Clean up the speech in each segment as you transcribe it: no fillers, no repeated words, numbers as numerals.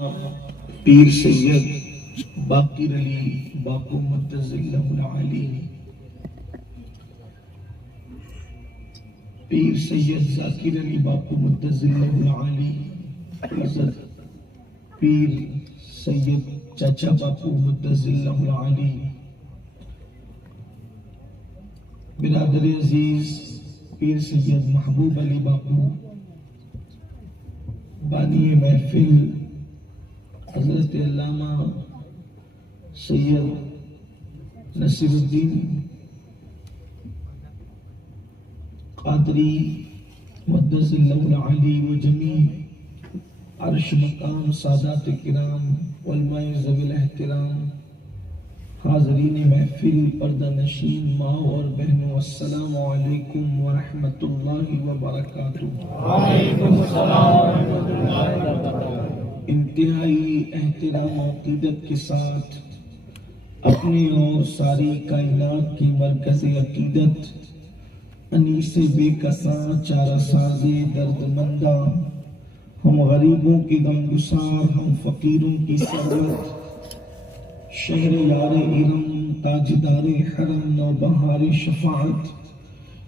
پیر سید باقر علی باقو مدظ اللہ العالی، پیر سید ذاکر علی باقو مدظ اللہ العالی، حضرت پیر سید چاچا باقو مدظ اللہ العالی، برادر عزیز پیر سید محبوب علی باقو، بانی محفل حضرت علامہ سید نصیر الدین قادری مدظ اللہ العالی و جمیع عرش مقام سادات کرام علماء ذوی الاحترام، حاضرین محفل، پردہ نشین ماں اور بہنوں، السلام علیکم ورحمۃ اللہ وبرکاتہ۔ وعلیکم السلام ورحمۃ اللہ وبرکاتہ۔ انتہائی احترام و عقیدت کے ساتھ اپنے اور ساری کائنات کی مرکز عقیدت، انیس بے کساں چارہ ساز درد مندہ، ہم غریبوں کے غمگسار، ہم فقیروں کی ثروت، شہر یار ارم، تاجدار حرم، نوبہار شفاعت،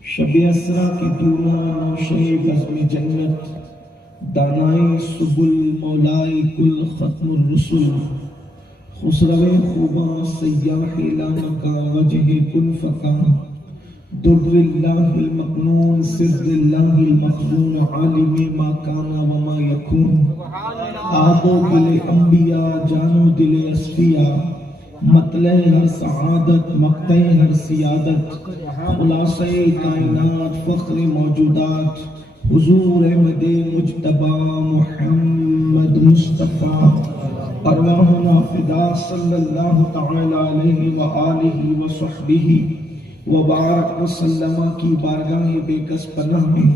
شب اسرا کی دوران، شہ بزم جنت، دانائے سبل، مولائے کل، ختم الرسل، خسرو خوباں، سیاح لامکا، وجہ کن فکا، در اللہ المکنون، سر اللہ المخزون، عالم ما کانا وما یکون، آب و دل انبیاء، جان و دل اصفیاء، مطلع ہر سعادت، مقطع ہر سیادت، خلاصہ کائنات، فخر موجودات، حضور احمد مجتبی محمد مصطفیٰ، ارواحنا فدا صلی اللہ تعالی علیہ وآلہ وصحبہ وبارک وسلم کی بارگاہ بے کس پناہ میں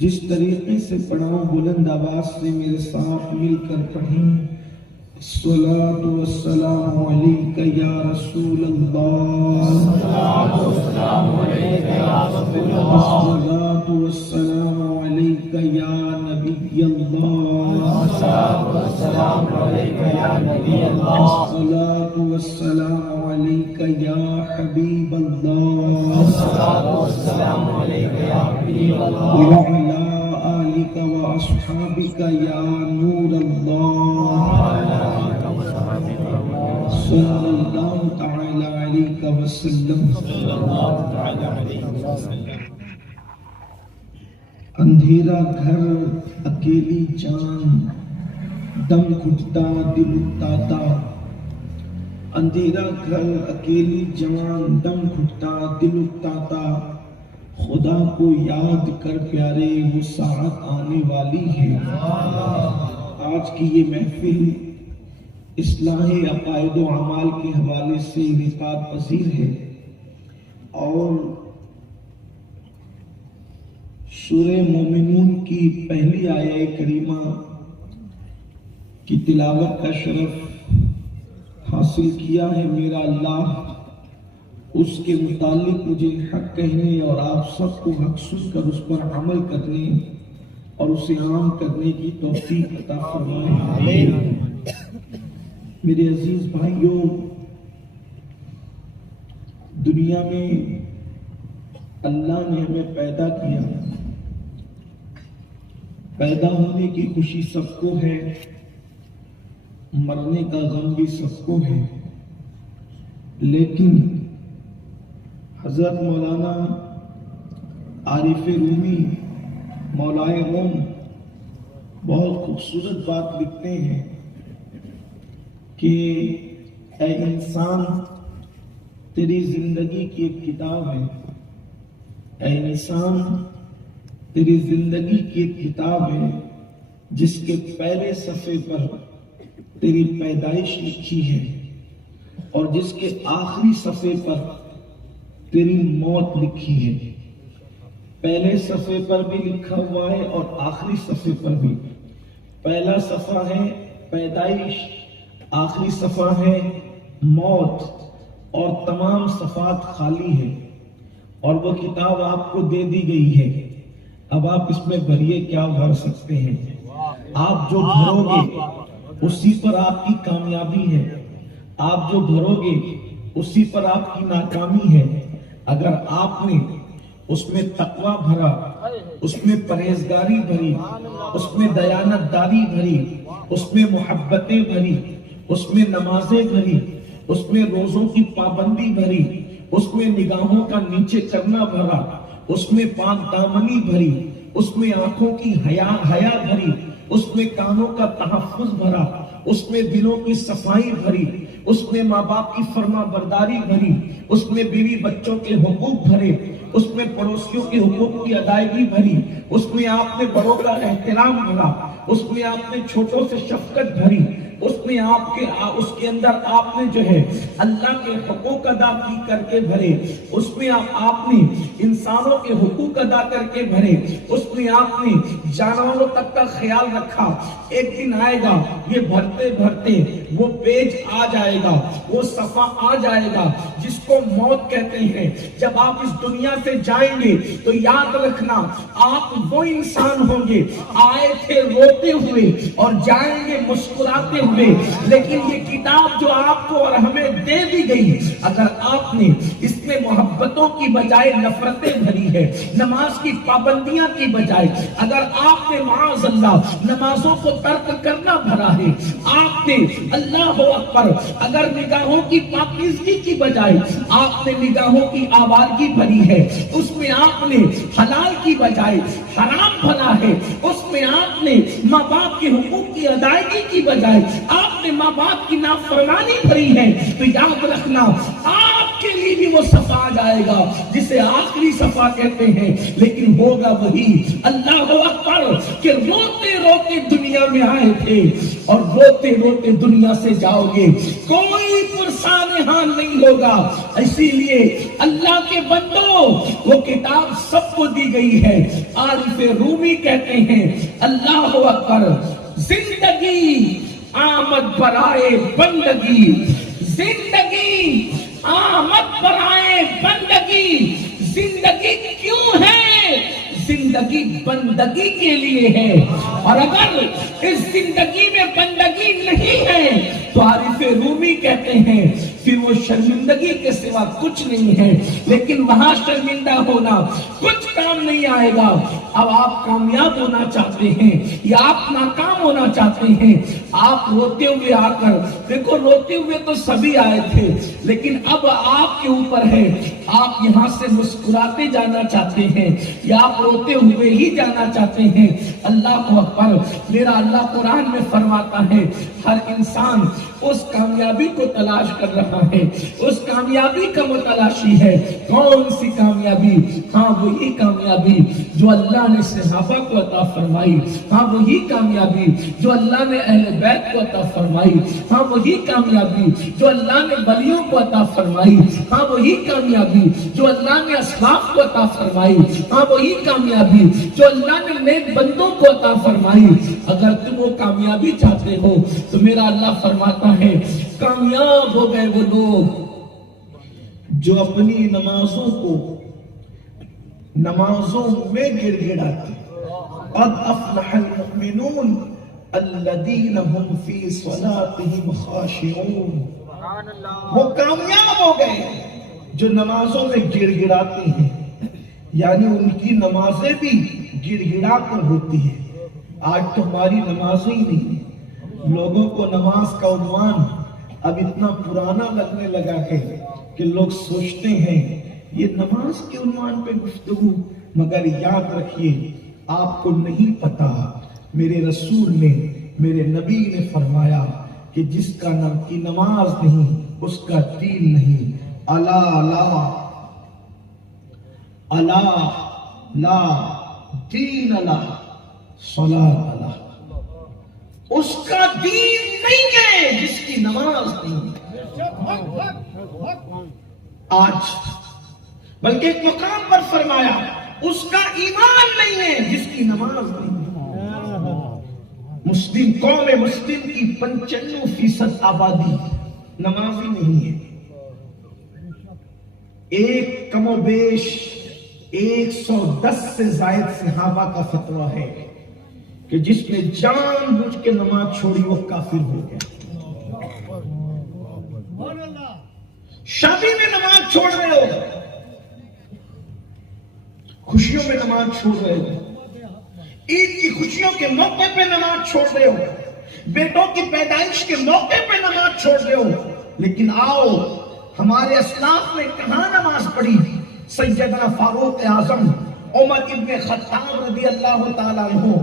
جس طریقے سے پڑھاؤں، بلند آواز سے میرے ساتھ مل کر پڑھیں۔ الصلاة والسلام علیک یا رسول اللہ، الصلاۃ والسلام علیک یا رسول اللہ، الصلاة والسلام علیک یا نبی اللہ، الصلاۃ والسلام علیک یا نبی اللہ، الصلاة والسلام علیک یا حبیب اللہ، الصلاۃ والسلام علیک یا حبیب اللہ، وعلی آلک واصحابک یا نور اللہ، صلی اللہ تعالی علیہ وسلم۔ اندھیرا گھر اکیلی جان، دم گھٹتا دل اکتاتا، اندھیرا گھر اکیلی جان، دم گھٹتا دل اکتاتا، خدا کو یاد کر پیارے وہ ساعت آنے والی ہے۔ آج کی یہ محفل اصلاح عقائد و اعمال کے حوالے سے انعقاد پذیر ہے اور سورہ مومنون کی پہلی آیہ کریمہ کی تلاوت کا شرف حاصل کیا ہے۔ میرا اللہ اس کے متعلق مجھے حق کہنے اور آپ سب کو حق سن کر اس پر عمل کرنے اور اسے عام کرنے کی توفیق عطا فرمائے۔ میرے عزیز بھائیوں، دنیا میں اللہ نے ہمیں پیدا کیا، پیدا ہونے کی خوشی سب کو ہے، مرنے کا غم بھی سب کو ہے، لیکن حضرت مولانا عارف رومی مولائے روم بہت خوبصورت بات لکھتے ہیں کہ اے انسان، تیری زندگی کی ایک کتاب ہے، اے انسان تیری زندگی کی ایک کتاب ہے جس کے پہلے صفحے پر تیری پیدائش لکھی ہے اور جس کے آخری صفحے پر تیری موت لکھی ہے۔ پہلے صفحے پر بھی لکھا ہوا ہے اور آخری صفحے پر بھی۔ پہلا صفحہ ہے پیدائش، آخری صفحہ ہے موت، اور تمام صفحات خالی ہے اور وہ کتاب آپ کو دے دی گئی ہے۔ اب آپ اس میں بھریے کیا بھر سکتے ہیں؟ آپ جو بھرو گے اسی پر آپ کی کامیابی ہے، آپ جو بھرو گے اسی پر آپ کی ناکامی ہے۔ اگر آپ نے اس میں تقوی بھرا، اس میں پرہیزگاری بھری، اس میں دیانت داری بھری، اس میں محبتیں بھری، اس میں نمازیں بھری، اس میں روزوں کی پابندی بھری، اس میں نگاہوں کا نیچے کرنا بھرا، اس میں پاک دامنی بھری، اس میں آنکھوں کی حیا بھری، اس میں کانوں کا تحفظ بھرا، اس میں دلوں کی صفائی بھری، اس میں ماں باپ کی فرما برداری بھری، اس میں بیوی بچوں کے حقوق بھرے، اس میں پڑوسیوں کے حقوق کی ادائیگی بھری، اس میں آپ نے بڑوں کا احترام بھرا، اس میں آپ نے چھوٹوں سے شفقت بھری، اس میں اس کے اندر آپ نے جو ہے اللہ کے حقوق ادا کی کر کے بھرے، اس میں آپ نے انسانوں کے حقوق ادا کر کے بھرے، اس میں آپ نے جانوروں تک کا خیال رکھا۔ ایک دن آئے گا یہ بھرتے بھرتے وہ پیج آ جائے گا، وہ صفحہ آ جائے گا جس کو موت کہتے ہیں۔ جب آپ اس دنیا سے جائیں گے تو یاد رکھنا آپ وہ انسان ہوں گے، آئے تھے روتے ہوئے اور جائیں گے مسکراتے ہوئے، لیکن یہ کتاب جو آپ کو اور ہمیں دے دی گئی، اگر آپ نے اس میں محبتوں کی بجائے نفرتیں بھری ہے، نماز کی پابندیاں کی بجائے اگر آپ نے معاذ اللہ نمازوں کو ترک کرنا بھرا ہے، آپ نے اللہ اکبر اگر نگاہوں کی پاکیزگی کی بجائے آپ نے نگاہوں کی آوارگی بھری ہے، اس میں آپ نے حلال کی بجائے حرام بھرا ہے، اس میں آپ نے ماں باپ کے حقوق کی ادائیگی کی بجائے آپ نے ماں باپ کی نافرمانی بھری ہے، تو یاد رکھنا آپ کے لیے بھی وہ صفحہ آ جائے گا جسے آخری صفحہ کہتے ہیں، لیکن ہوگا وہی اللہ اکبر کہ روتے روتے دنیا میں آئے تھے اور روتے روتے دنیا سے جاؤ گے، کوئی پرسان حال نہیں ہوگا۔ اسی لیے اللہ کے بندو وہ کتاب سب کو دی گئی ہے۔ عارف رومی کہتے ہیں اللہ اکبر، زندگی آمد برائے بندگی، زندگی آمد برائے بندگی، زندگی کیوں ہے؟ زندگی بندگی کے لیے ہے، اور اگر اس زندگی میں بندگی نہیں ہے تو عارف رومی کہتے ہیں پھر وہ شرمندگی کے سوا کچھ نہیں ہے، لیکن وہاں شرمندہ ہونا کچھ کام نہیں آئے گا۔ اب آپ کامیاب ہونا چاہتے ہیں یا آپ ناکام ہونا چاہتے ہیں، آپ روتے ہوئے آ کر دیکھو، روتے ہوئے تو سبھی آئے تھے، لیکن اب آپ کے اوپر ہے، آپ یہاں سے مسکراتے جانا چاہتے ہیں یا آپ روتے ہوئے ہی جانا چاہتے ہیں۔ اللہ اکبر، میرا اللہ قرآن میں فرماتا ہے ہر انسان اس کامیابی کو تلاش کر رہا ہے، اس کامیابی کا متلاشی ہے۔ کون سی کامیابی؟ ہاں وہی کامیابی جو اللہ نے صحابہ کو عطا فرمائی، ہاں وہی کامیابی جو اللہ نے اہل بیت کو عطا فرمائی، ہاں وہی کامیابی جو اللہ نے ولیوں کو عطا فرمائی، ہاں وہی کامیابی جو اللہ نے اسلاف کو عطا فرمائی، ہاں وہی کامیابی جو اللہ نے نیک بندوں کو عطا فرمائی۔ اگر تم وہ کامیابی چاہتے ہو تو میرا اللہ فرماتا ہے کامیاب ہو گئے وہ لوگ جو اپنی نمازوں کو نمازوں میں گڑ گڑاتے، قد افلح المؤمنون الذین هم فی صلاتهم خاشعون، وہ کامیاب ہو گئے جو نمازوں میں گڑ گڑاتے ہیں، یعنی ان کی نمازیں بھی گڑ گڑا کر ہوتی ہیں۔ آج تو ہماری نمازیں ہی نہیں، لوگوں کو نماز کا عنوان اب اتنا پرانا لگنے لگا ہے کہ لوگ سوچتے ہیں یہ نماز کے عنوان پہ گفتگو، مگر یاد رکھیے آپ کو نہیں پتا، میرے رسول نے، میرے نبی نے فرمایا کہ جس کا نام کی نماز نہیں اس کا دین نہیں۔ الا لا الا لا دین لا صلاۃ لا، اس کا دین نہیں ہے جس کی نماز نہیں۔ آج بلکہ ایک مقام پر فرمایا اس کا ایمان نہیں ہے جس کی نماز نہیں۔ مسلم قوم مسلم کی 95% آبادی نمازی نہیں ہے۔ ایک کم و بیش 110 سے زائد صحابہ کا فتویٰ ہے کہ جس نے جان بوجھ کے نماز چھوڑی وہ کافر ہو گیا. شادی میں نماز چھوڑ رہے ہو, خوشیوں میں نماز چھوڑ رہے ہو, عید کی خوشیوں کے موقع پہ نماز چھوڑ رہے ہو, بیٹوں کی پیدائش کے موقع پہ نماز چھوڑ رہے ہو. لیکن آؤ, ہمارے اسلاف نے کہاں نماز پڑھی؟ سیدنا فاروق اعظم عمر ابن خطاب رضی اللہ تعالیٰ عنہ,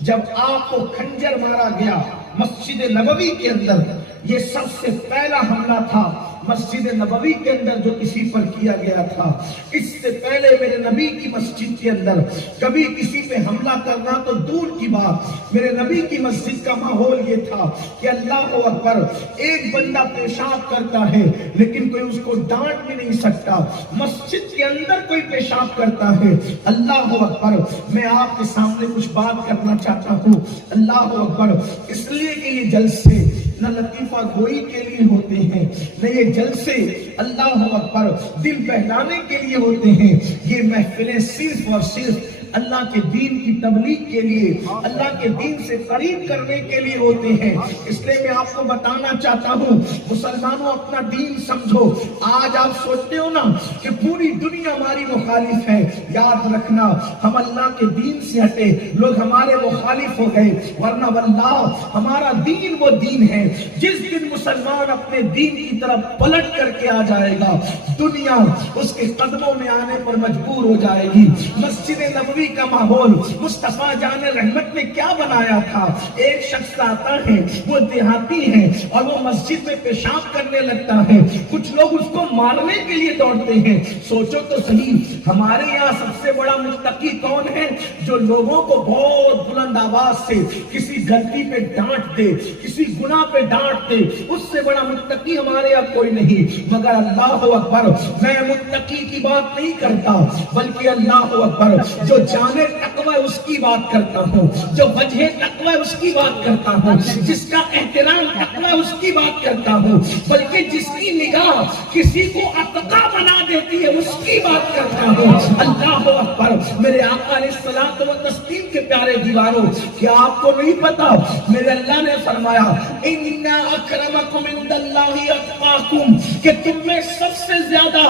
جب آپ کو خنجر مارا گیا مسجد نبوی کے اندر, یہ سب سے پہلا حملہ تھا مسجد نبوی کے اندر جو کسی پر کیا گیا تھا. اس سے پہلے میرے نبی کی مسجد کے اندر کبھی کسی پہ حملہ کرنا تو دور کی بات, میرے نبی کی مسجد کا ماحول یہ تھا کہ اللہ اکبر, ایک بندہ پیشاب کرتا ہے لیکن کوئی اس کو ڈانٹ بھی نہیں سکتا. مسجد کے اندر کوئی پیشاب کرتا ہے, اللہ اکبر, میں آپ کے سامنے کچھ بات کرنا چاہتا ہوں. اللہ اکبر, اس لیے کہ یہ جلسے نہ لطیفہ گوئی کے لیے ہوتے ہیں, نہ یہ جلسے اللہ اکبر دل بہلانے کے لیے ہوتے ہیں. یہ محفلیں صرف اور صرف اللہ کے دین کی تبلیغ کے لیے, اللہ کے دین سے قریب کرنے کے لیے ہوتے ہیں. اس لیے میں آپ کو بتانا چاہتا ہوں, مسلمانوں اپنا دین سمجھو. آج آپ سوچتے ہو نا کہ پوری دنیا ہماری مخالف ہے, یاد رکھنا ہم اللہ کے دین سے ہٹے, لوگ ہمارے مخالف ہو گئے, ورنہ واللہ ہمارا دین وہ دین ہے. جس دن مسلمان اپنے دین کی طرف پلٹ کر کے آ جائے گا, دنیا اس کے قدموں میں آنے پر مجبور ہو جائے گی. مسجد نبوی کا ماحول مصطفیٰ جان رحمت نے کیا بنایا تھا؟ ایک شخص آتا ہے, وہ دیہاتی ہے اور وہ مسجد میں پیشاب کرنے لگتا ہے, کچھ لوگ اس کو مارنے کے لیے دوڑتے ہیں. سوچو تو صحیح, ہمارے یہاں سب سے بڑا متقی کون ہے جو لوگوں کو بہت بلند آواز سے کسی غلطی پہ ڈانٹ دے, کسی گناہ پہ ڈانٹ دے؟ اس سے بڑا متقی ہمارے یہاں کوئی نہیں. مگر اللہ اکبر, میں متقی کی بات نہیں کرتا بلکہ اللہ اکبر جو جانے تقوی اس کی بات کرتا ہوں, جو وجہ تقوی اس کی بات کرتا ہوں, جس کا احترام تقوی اس کی بات کرتا ہوں, بلکہ جس کی نگاہ کسی کو اتقا بنا دیتی ہے اس کی بات کرتا ہوں. اللہ اکبر, میرے آقا علیہ الصلوۃ والتسلیم کے پیارے دیوانوں, کیا آپ کو نہیں پتا میرے اللہ نے فرمایا ان اکرمکم عند اللہ اتقاکم, کہ تم میں سب سے زیادہ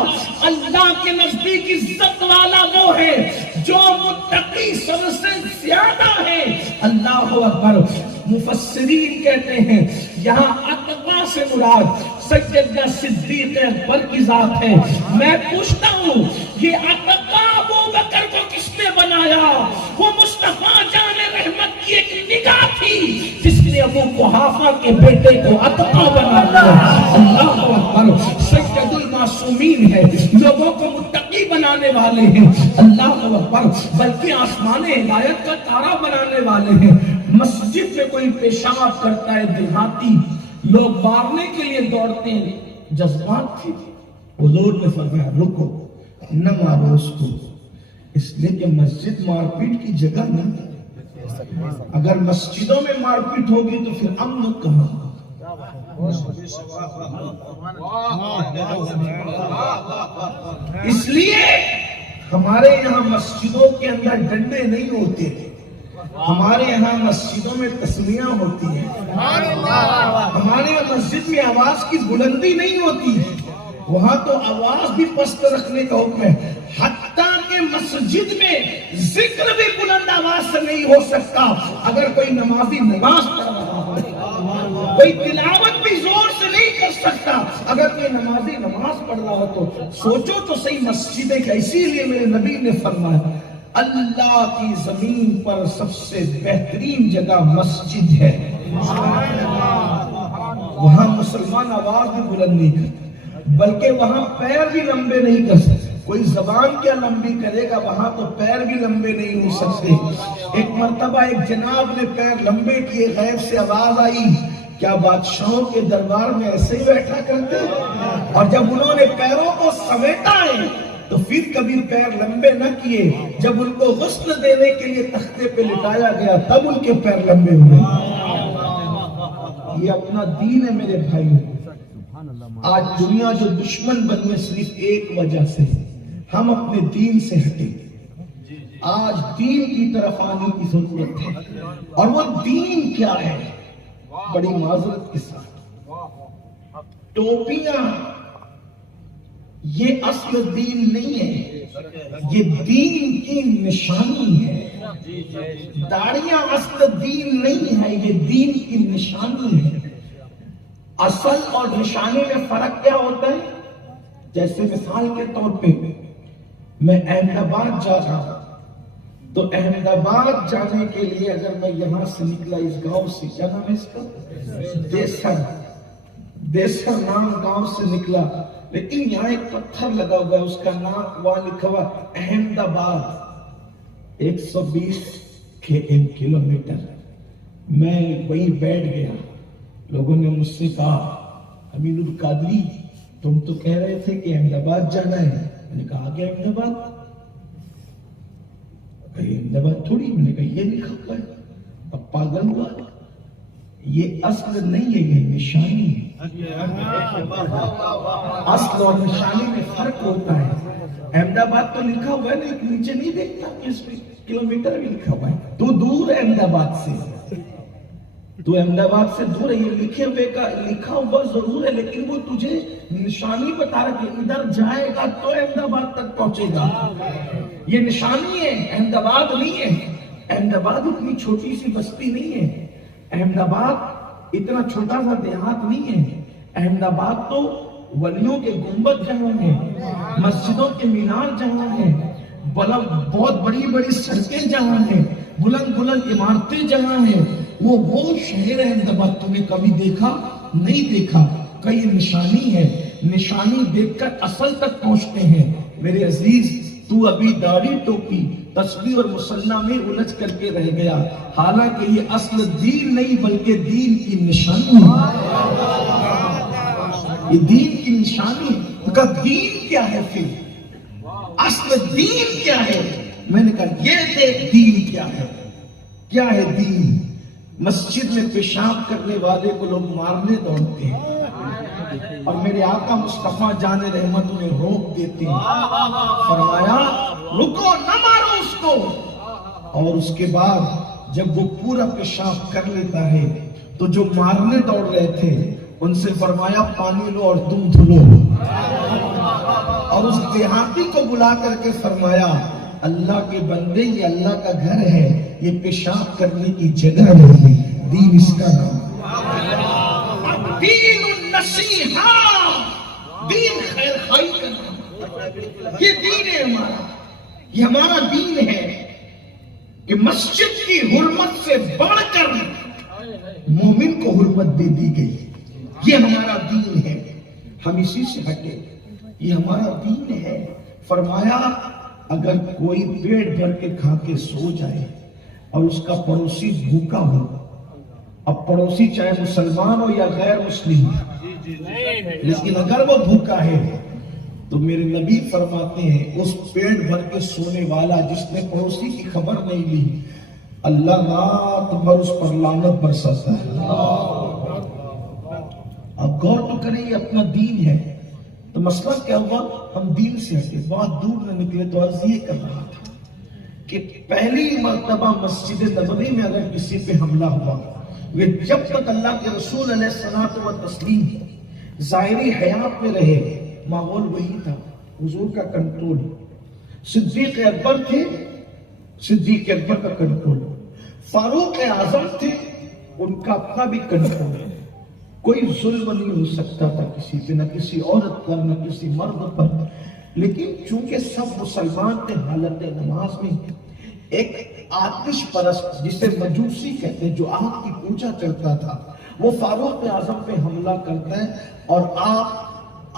اللہ کے نزدیک عزت والا وہ ہے جو متقی سب سے زیادہ ہے. اللہ اکبر, مفسرین کہتے ہیں یہاں اتقا سے مراد سیدنا صدیق اکبر کی ذات ہے. میں پوچھتا ہوں, یہ اتقا ابو بکر کو کس نے بنایا؟ وہ مصطفیٰ جان رحمت کی ایک نگاہ تھی جس نے ابو قحافہ کے بیٹے کو اتقا بنایا. اللہ اکبر, سید المعصومین ہے, لوگوں کو متقی بنانے والے ہیں. اللہ اکبر, بلکہ آسمان ہدایت کا تارا بنانے والے ہیں. مسجد میں کوئی پیشاب کرتا ہے دیہاتی, لوگ مارنے کے لیے دوڑتے ہیں, جذبات تھے. حضور نے فرمایا رکو, نہ مارو اس کو, اس لیے کہ مسجد مار پیٹ کی جگہ نہیں. اگر مسجدوں میں مار پیٹ ہوگی تو پھر امن کہاں؟ اس لیے ہمارے یہاں مسجدوں کے اندر ڈنڈے نہیں ہوتے, ہمارے یہاں مسجدوں میں تسمیاں ہوتی ہیں. ہمارے یہاں مسجد میں آواز کی بلندی نہیں ہوتی, وہاں تو آواز بھی پست رکھنے کا حکم ہے. حتیٰ کہ مسجد میں ذکر بھی بلند آواز سے نہیں ہو سکتا. اگر کوئی نمازی نماز پڑھ رہا ہو, کوئی تلاوت بھی زور سے نہیں کر سکتا. اگر کوئی نمازی نماز پڑھ رہا ہو تو سوچو تو صحیح مسجدیں کا. اسی لیے میرے نبی نے فرمایا اللہ کی زمین پر سب سے بہترین جگہ مسجد ہے. وہاں مسلمان آواز بھی بلند نہیں کرتے, بلکہ وہاں پیر بھی لمبے نہیں کر سکتے. کوئی زبان کیا لمبی کرے گا, وہاں تو پیر بھی لمبے نہیں ہو سکتے. ایک مرتبہ ایک جناب نے پیر لمبے کیے, غیب سے آواز آئی, کیا بادشاہوں کے دربار میں ایسے ہی بیٹھا کرتے ہیں؟ اور جب انہوں نے پیروں کو سمیٹا ہے تو پھر کبھی پیر لمبے نہ کیے. جب ان کو غسل دینے کے لیے تختے پہ لٹایا گیا تب ان کے پیر لمبے ہوئے. یہ اپنا دین ہے میرے بھائی. آج دنیا جو دشمن بنی ہے صرف ایک وجہ سے, ہم اپنے دین سے ہٹے. آج دین کی طرف آنے کی ضرورت ہے. اور وہ دین کیا ہے؟ بڑی معذرت کے ساتھ ٹوپیاں یہ اصل دین نہیں ہے، یہ دین کی نشانی ہے. داڑیاں اصل دین نہیں ہے، یہ دین کی نشانی ہے. اصل اور نشانی میں فرق کیا ہوتا ہے؟ جیسے مثال کے طور پہ میں احمد آباد جا رہا ہوں تو احمد آباد جانے کے لیے اگر میں یہاں سے نکلا اس گاؤں سے، کیا نام ہے اس کا؟ دیسر نام گاؤں سے نکلا، لیکن یہاں ایک پتھر لگا ہوا ہے، اس کا نام وہاں لکھا ہوا احمد آباد 120 کلومیٹر. میں وہیں بیٹھ گیا. لوگوں نے مجھ سے کہا امین القادری تم تو کہہ رہے تھے کہ احمد آباد جانا ہے. میں نے کہا کہ احمد آباد احمد آباد تھوڑی. میں نے کہا یہ لکھا ہوا ہے. اب پاگل ہوا. یہ اصل نہیں ہے، یہ نشانی ہے. اصل اور نشانی میں فرق ہوتا ہے. احمد آباد تو لکھا ہوا ہے لیکن نیچے نہیں دیکھتا کہ اس میں کلومیٹر بھی لکھا ہوا ہے. تو دور ہے احمد آباد سے، تو احمد آباد سے دور ہے. یہ لکھے ہوئے کا لکھا ہوا ضرور ہے لیکن وہ تجھے نشانی بتا رہا کہ ادھر جائے گا تو احمد آباد تک پہنچے گا. یہ نشانی ہے، احمد آباد نہیں ہے. احمد آباد اتنی چھوٹی سی بستی نہیں ہے. احمد آباد اتنا چھوٹا سا دیہات نہیں ہے. احمد آباد تو ولیوں کے گنبد جہاں ہیں، مسجدوں کے مینار جہاں ہیں، بہت بڑی بڑی سڑکیں جہاں ہیں، بلند بلند عمارتیں جہاں ہیں، وہ شہر ہے احمد آباد. تم نے کبھی دیکھا؟ نہیں دیکھا. کئی نشانی ہے، نشانی دیکھ کر اصل تک پہنچتے ہیں. میرے عزیز تو ابھی داڑھی ٹوپی تسبیح اور مصلی میں الجھ کر کے رہ گیا، حالانکہ یہ اصل دین نہیں بلکہ دین کی نشانی ہے. یہ دین کی نشانی. تو کہا دین کیا ہے پھر؟ اصل دین کیا ہے؟ میں نے کہا یہ دیکھ دین کیا ہے. کیا ہے دین؟ مسجد میں پیشاب کرنے والے کو لوگ مارنے دوڑتے ہیں اور میرے آقا مصطفیٰ جان رحمت انہیں روک دیتے ہیں. فرمایا رکو، نہ مارو اس کو. اور اس کے بعد جب وہ پورا پیشاب کر لیتا ہے تو جو مارنے دوڑ رہے تھے ان سے فرمایا پانی لو اور تم دھلو. اور اس دیہاتی کو بلا کر کے فرمایا اللہ کے بندے، یہ اللہ کا گھر ہے، یہ پیشاب کرنے کی جگہ نہیں ہے. دین اس کا نام. دین النصیحہ، دین خیر خواہی کا نام. یہ دین ہے ہمارا. یہ ہمارا دین ہے کہ مسجد کی حرمت سے بڑھ کر مومن کو حرمت دے دی گئی. یہ ہمارا دین ہے. ہم اسی سے ہٹے. یہ ہمارا دین ہے. فرمایا اگر کوئی پیٹ بھر کے کھا کے سو جائے اور اس کا پڑوسی بھوکا ہو، اب پڑوسی چاہے مسلمان ہو یا غیر مسلم، لیکن اگر وہ بھوکا ہے تو میرے نبی فرماتے ہیں اس پیٹ بھر کے سونے والا جس نے پڑوسی کی خبر نہیں لی، اللہ رات بھر اس پر لعنت برساتا ہے. اب غور تو کریں، یہ اپنا دین ہے. تو مسئلہ کیا ہوا؟ ہم دین سے ہٹے، بہت دور نہ نکلے. تو عرض یہ کر رہا تھا کہ پہلی مرتبہ مسجد نبوی میں اگر کسی پہ حملہ ہوا، جب تک اللہ کے رسول علیہ الصلوۃ والتسلیم ظاہری حیات میں رہے، ماحول وہی تھا، حضور کا کنٹرول. صدیق اکبر تھے، صدیق اکبر کا کنٹرول. فاروق اعظم تھے، ان کا اپنا بھی کنٹرول. کوئی ظلم نہیں ہو سکتا تھا کسی پہ، نہ کسی عورت پر نہ کسی مرد پر. لیکن چونکہ سب مسلمان تھے، حالت نماز میں ایک آتش پرست جسے مجوسی کہتے ہیں جو آگ کی پوجا کرتا تھا، وہ فاروق اعظم پہ حملہ کرتا ہے اور آپ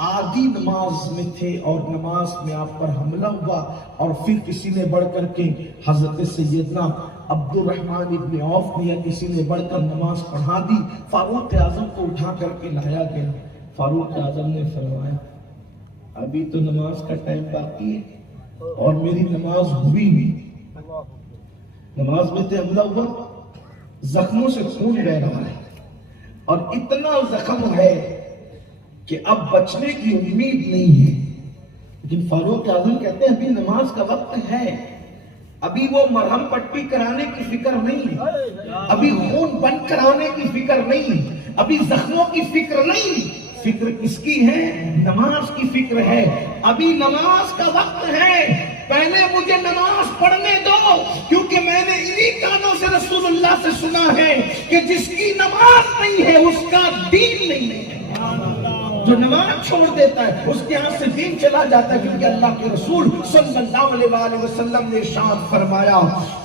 آدھی نماز میں تھے اور نماز میں آپ پر حملہ ہوا. اور پھر کسی نے بڑھ کر کے حضرت سیدنا عبد الرحمن ابن عوف نے یا کسی نے بڑھ کر نماز پڑھا دی. فاروق اعظم کو اٹھا کر کے لایا گیا. فاروق اعظم نے فرمایا ابھی تو نماز کا ٹائم باقی ہے اور میری نماز ہوئی نہیں. نماز میں تے حملہ ہوا، زخموں سے خون بہ رہا ہے اور اتنا زخم ہے کہ اب بچنے کی امید نہیں ہے. لیکن فاروق اعظم کہتے ہیں ابھی نماز کا وقت ہے. ابھی وہ مرہم پٹی کرانے کی فکر نہیں، ابھی خون بند کرانے کی فکر نہیں، ابھی زخموں کی فکر نہیں، فکر کس کی ہے؟ نماز کی فکر ہے۔ ابھی نماز کا وقت ہے، پہلے مجھے نماز پڑھنے دو، کیونکہ میں نے انہی کانوں سے رسول اللہ سے سنا ہے کہ جس کی نماز نہیں ہے اس کا دین نہیں ہے۔ جو نماز چھوڑ دیتا ہے اس کے ہاں سے دین چلا جاتا ہے، کیونکہ اللہ کے رسول صلی اللہ علیہ وآلہ وسلم نے ارشاد فرمایا،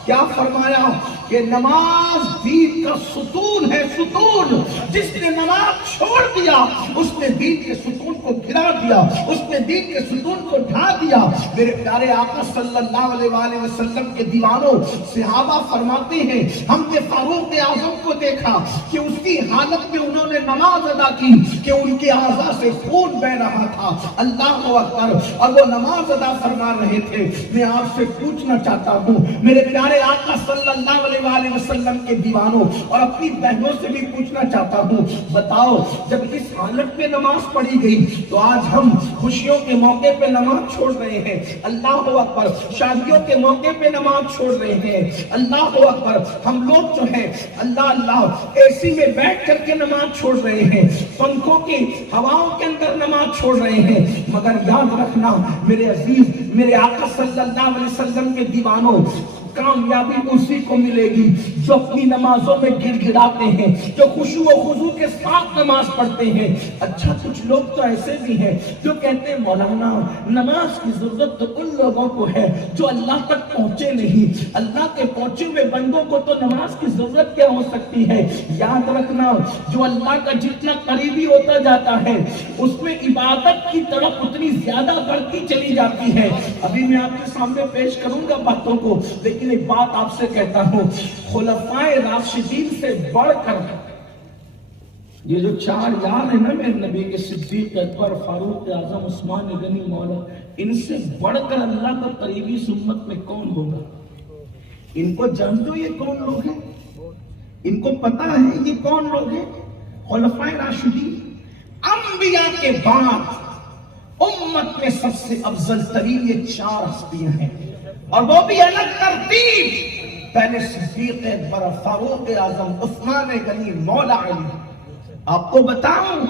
کیا فرمایا؟ کہ نماز دین کا ستون ہے، ستون۔ جس نے نماز چھوڑ دیا اس نے دین کے ستون کو گرا دیا، اس نے دین کے ستون کو ڈھا دیا۔ میرے پیارے آقا صلی اللہ علیہ وآلہ وسلم کے دیوانوں، صحابہ فرماتے ہیں ہم نے فاروق اعظم کو دیکھا کہ اس کی حالت میں انہوں نے نماز ادا کی کہ ان کے اعضاء سے خون بہ رہا تھا، اللہ اکبر، اور وہ نماز ادا فرما رہے تھے۔ میں آپ سے پوچھنا چاہتا ہوں میرے پیارے آقا صلی اللہ علیہ وآلہ وسلم کے دیوانوں، اور اپنی بہنوں سے بھی پوچھنا چاہتا ہوں، بتاؤ جب اس حالت میں نماز پڑھی گئی تو آج ہم خوشیوں کے موقع پہ نماز چھوڑ رہے ہیں، اللہ اکبر، شادیوں کے موقع پہ نماز چھوڑ رہے ہیں، اللہ اکبر، ہم لوگ جو ہیں اللہ اے سی میں بیٹھ کر کے نماز چھوڑ رہے ہیں، پنکھوں کی ہواؤں کے اندر نماز چھوڑ رہے ہیں، مگر یاد رکھنا میرے عزیز، میرے آقا صلی اللہ علیہ وسلم کے دیوانوں، کامیابی اسی کو ملے گی جو اپنی نمازوں میں گڑ گڑاتے ہیں، جو خشوع و خضوع کے ساتھ نماز پڑھتے ہیں۔ اچھا کچھ لوگ تو ایسے بھی ہیں جو کہتے ہیں مولانا نماز کی ضرورت تو ان لوگوں کو ہے جو اللہ تک پہنچے نہیں، اللہ کے پہنچے ہوئے بندوں کو تو نماز کی ضرورت کیا ہو سکتی ہے؟ یاد رکھنا جو اللہ کا جتنا قریبی ہوتا جاتا ہے اس میں عبادت کی طرف اتنی زیادہ بڑھتی چلی جاتی ہے۔ ابھی میں آپ کے سامنے پیش کروں گا باتوں کو، لیکن ایک بات آپ سے کہتا ہوں، خلفائے راشدین سے بڑھ کر یہ جو چار یار ہیں نا میرے نبی کے، صدیق اکبر، فاروق اعظم، عثمان غنی مولا، ان سے بڑھ کر اللہ کا قریبی امت میں کون ہوگا؟ ان کو جانتے ہو یہ کون لوگ ہیں؟ ان کو پتا ہے یہ کون لوگ ہیں؟ خلفائے راشدین، انبیاء کے بعد امت میں سب سے افضل ترین یہ چار ہستیاں ہیں، اور وہ بھی الگ ترتیب، پہلے صدیق اکبر، فاروق اعظم، عثمان غنی، مولا علی۔ آپ کو بتاؤں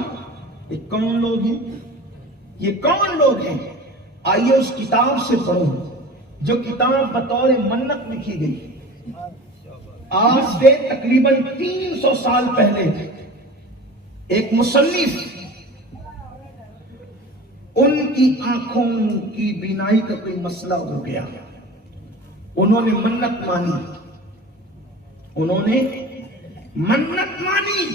یہ کون لوگ ہیں؟ یہ کون لوگ ہیں؟ آئیے اس کتاب سے پڑھو جو کتاب بطور منت لکھی گئی آج سے تقریباً 300 سال پہلے۔ ایک مصنف، ان کی آنکھوں کی بینائی کا کوئی مسئلہ ہو گیا، انہوں نے منت مانی، انہوں نے منت مانی۔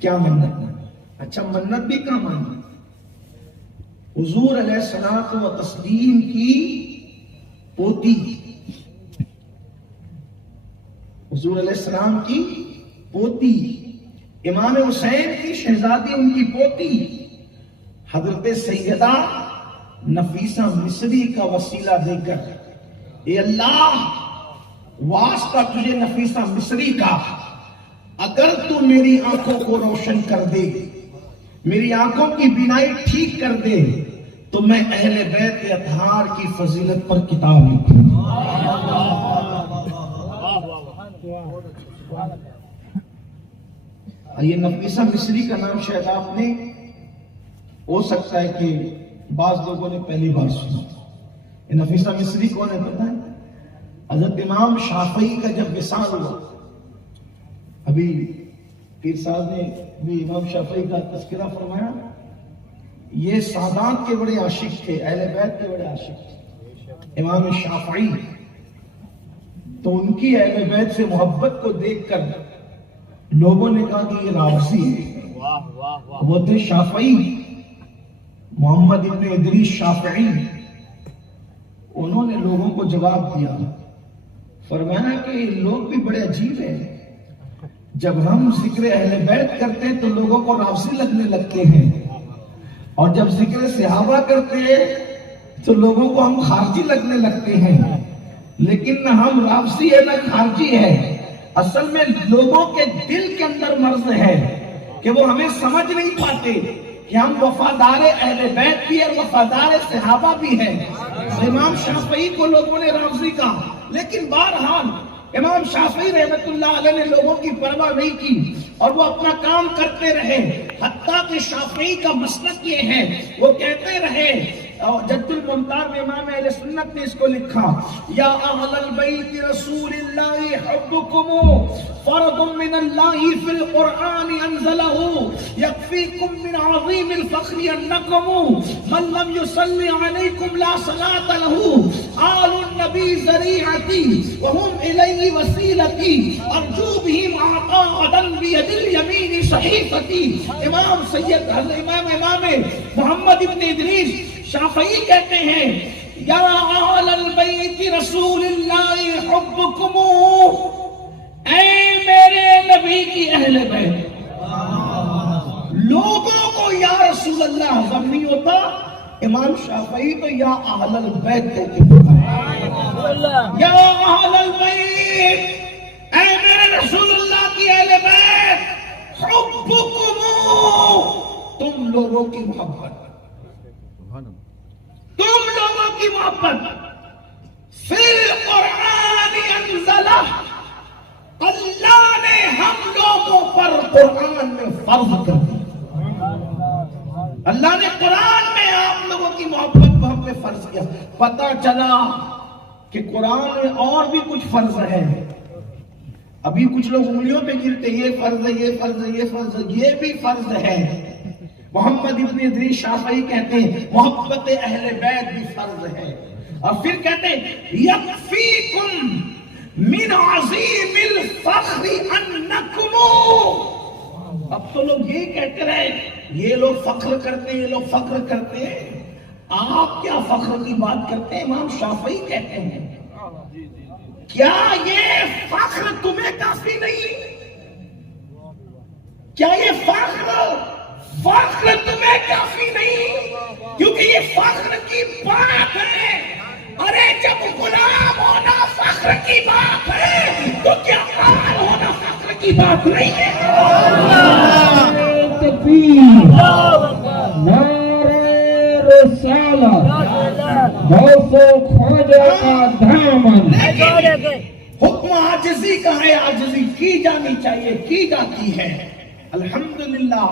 کیا منت مانی؟ اچھا منت بھی کہاں مانی؟ حضور علیہ الصلوۃ والتسلیم کی پوتی، حضور علیہ السلام کی پوتی، امام حسین کی شہزادی، ان کی پوتی حضرت سیدہ نفیسہ مصری کا وسیلہ دے کر، اے اللہ واسطہ تجھے نفیسہ مصری کا، اگر تو میری آنکھوں کو روشن کر دے، میری آنکھوں کی بینائی ٹھیک کر دے، تو میں اہل بیت اطہار کی فضیلت پر کتاب لکھوں۔ یہ نفیسہ مصری کا نام شاید آپ نے ہو سکتا ہے کہ بعض لوگوں نے پہلی بار سنا۔ یہ نفیسہ مصری کون ہے پتہ ہے؟ حضرت امام شافعی کا جب وصال ہوا، ابھی پیر صاحب نے بھی امام شافعی کا تذکرہ فرمایا، یہ سادات کے بڑے عاشق تھے، اہل بیت کے بڑے عاشق تھے امام شافعی۔ تو ان کی اہل بیت سے محبت کو دیکھ کر لوگوں نے کہا کہ یہ رافضی ہے۔ وہ تھے شافعی، محمد ابن ادریس شافعی۔ انہوں نے لوگوں کو جواب دیا، فرمایا کہ لوگ بھی بڑے عجیب ہیں، جب ہم ذکر اہل بیت کرتے ہیں تو لوگوں کو رافضی لگنے لگتے ہیں، اور جب ذکر صحابہ کرتے ہیں تو لوگوں کو ہم خارجی لگنے لگتے ہیں، لیکن نہ ہم رافضی ہے نہ خارجی ہے، اصل میں لوگوں کے دل کے اندر مرض ہے کہ وہ ہمیں سمجھ نہیں پاتے کہ ہم وفادار اہل بیت بھی اور وفادار صحابہ بھی ہیں. امام شافعی کو لوگوں نے رافضی کہا، لیکن بہرحال امام شافعی رحمت اللہ علیہ نے لوگوں کی پرواہ نہیں کی اور وہ اپنا کام کرتے رہے. حتیٰ کہ شافعی کا مسلک یہ ہے، وہ کہتے رہے، جد الممتار میں امام اہل سنت نے اس کو لکھا، یا اہل البیت رسول اللہ حبکم فرض من اللہ فی القرآن انزلہ یکفیکم من عظیم الفخر انکم من لم یصلی علیکم لا صلاة لہ آل النبی ذریعتی وہم الی وسیلتی ارجو بہم عطاء بید الیمین صحیفتی. امام سید امام محمد ابن ادریس شافعی کہتے ہیں، یا اہل البیت رسول اللہ حبکم، اے میرے نبی کی اہل بیت. لوگوں کو یا رسول اللہ ہضم نہیں ہوتا، امام شافعی تو یا اہل البیت کہتے ہیں. یا اہل البیت، اے میرے رسول اللہ کی اہل بیت، حبکم، تم لوگوں کی محبت، تم لوگوں کی محبت فی القرآن انزلہ، اللہ نے ہم لوگوں پر قرآن میں فرض کر دیا. اللہ نے قرآن میں آپ لوگوں کی محبت ہم پہ فرض کیا. پتہ چلا کہ قرآن میں اور بھی کچھ فرض ہے. ابھی کچھ لوگ انگلیوں پہ گرتے، یہ فرض ہے، یہ فرض ہے، یہ فرض ہے، یہ بھی فرض ہے. محمد ابن ادریس شافعی کہتے ہیں محبت اہل بیت بھی فرض ہے. اور پھر کہتے ہیں یکفیکم من عظیم الفخر انکم. اب تو لوگ یہی کہتے رہے، یہ لوگ فخر کرتے ہیں، یہ لوگ فخر کرتے ہیں. آپ کیا فخر کی بات کرتے ہیں؟ امام شافعی کہتے ہیں کیا یہ فخر تمہیں کافی نہیں؟ کیا یہ فخر تمہیں کافی نہیں؟ کیونکہ یہ فخر کی بات ہے. ارے جب غلام ہونا فخر کی بات ہے تو کیا حال ہونا فخر کی بات نہیں ہے؟ تکبیر، نعرہ رسالت، غوث و خواجہ کا دامن. حکم عاجزی کا ہے، عاجزی کی جانی چاہیے، کی جاتی ہے الحمدللہ.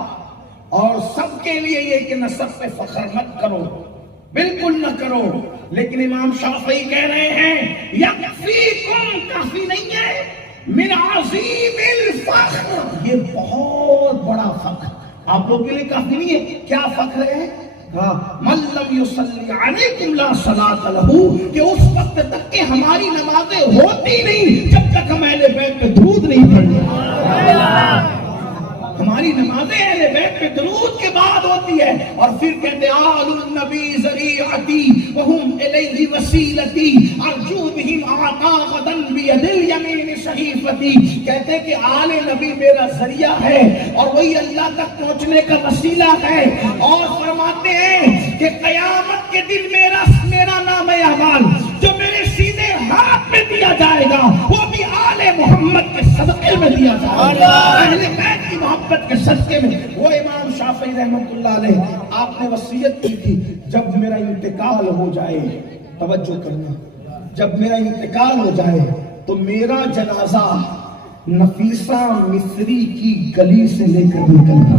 اور سب کے لیے یہ کہ نسب پہ فخر مت کرو، بالکل نہ کرو. لیکن امام شافعی کہہ رہے ہیں یکفیکم، کافی نہیں ہے، من عظیم الفخر، یہ بہت بڑا فخر آپ لوگوں کے لیے کافی نہیں ہے. کیا فخر ہے؟ من لم یصلی علیکم لا صلاۃ لہ، کہ اس وقت تک کہ ہماری نمازیں ہوتی نہیں جب تک ہم اہل بیت پہ درود نہیں پڑھتے. ہماری نمازیں اہل بیت پہ درود کے بعد ہوتی ہے. اور پھر کہتے آل النبی ذریعتی وہم الیہ وسیلتی ارجو بہم عطاء بید الیمین صحیفتی. کہتے کہ آل نبی میرا ذریعہ ہے اور وہی اللہ تک پہنچنے کا وسیلہ ہے. اور فرماتے ہیں کہ قیامت کے دن میرا نام اعمال جو میرے سیدھے ہاتھ میں دیا جائے گا وہ بھی آل محمد کے صدقے میں دیا جائے گا، اہل بیت کی محبت کے صدقے میں. وہ امام شافعی رحمت اللہ علیہ آپ نے وصیت کی تھی جب میرا انتقال ہو جائے، توجہ کرنا، جب میرا انتقال ہو جائے تو میرا جنازہ نفیسہ مصری کی گلی سے لے کر نکلنا،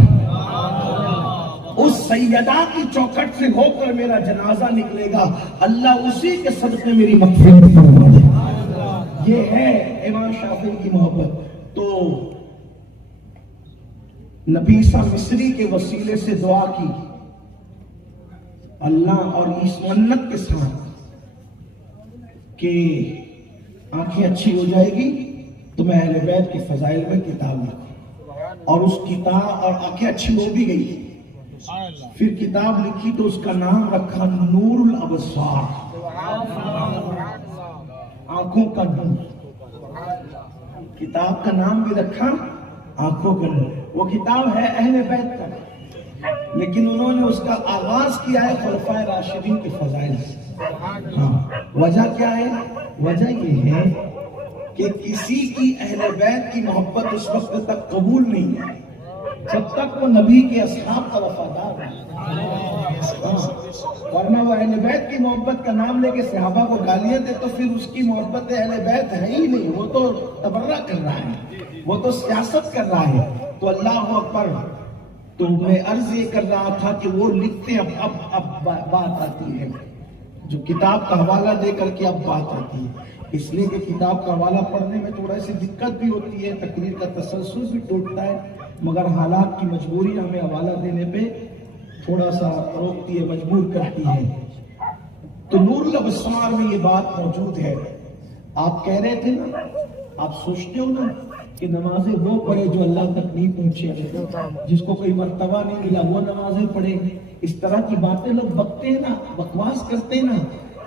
اس سیدہ کی چوکھٹ سے ہو کر میرا جنازہ نکلے گا، اللہ اسی کے صدقے میری مغفرت فرما دے. یہ ہے امام شافعی کی محبت. تو نفیسہ مصری کے وسیلے سے دعا کی اللہ اور اس منت کے ساتھ کہ آنکھیں اچھی ہو جائے گی تو میں اہل بیت کے فضائل میں کتاب لکھوں. اور اس کتاب، اور آنکھیں اچھی ہو بھی گئی، پھر کتاب لکھی تو اس کا نام رکھا نور الابصار، آنکھوں کا نور. کتاب کا نام بھی رکھا آنکھوں کا نور. وہ کتاب ہے اہل بیت کا، لیکن انہوں نے اس کا آغاز کیا ہے خلفائے راشدین کے فضائل سے. وجہ کیا ہے؟ وجہ یہ ہے کہ کسی کی اہل بیت کی محبت اس وقت تک قبول نہیں ہے جب تک وہ نبی کے اصحاب کا وفادار رہا. ورنہ وہ اہل بیت کی محبت کا نام لے کے صحابہ کو گالیاں دے تو پھر اس کی محبت اہل بیت ہے ہی نہیں. وہ تو تبرہ کر رہا ہے, وہ تو سیاست کر رہا ہے. تو اللہ اکبر. تو میں عرض یہ کر رہا تھا کہ وہ لکھتے ہیں اب بات آتی ہے, جو کتاب کا حوالہ دے کر کے اب بات آتی ہے. اس لیے کہ کتاب کا حوالہ پڑھنے میں تھوڑا سی دقت بھی ہوتی ہے, تقریر کا تسلسل بھی ٹوٹتا ہے, مگر حالات کی مجبوری ہمیں حوالہ دینے پہ تھوڑا سا روکتی ہے, مجبور کرتی ہے. تو نور الابصار میں یہ بات موجود ہے. آپ کہہ رہے تھے نا, آپ سوچتے ہو نا کہ نمازیں وہ پڑھے جو اللہ تک نہیں پہنچے, جس کو کوئی مرتبہ نہیں ملا وہ نمازیں پڑھے. اس طرح کی باتیں لوگ بکتے ہیں نا, بکواس کرتے ہیں نا.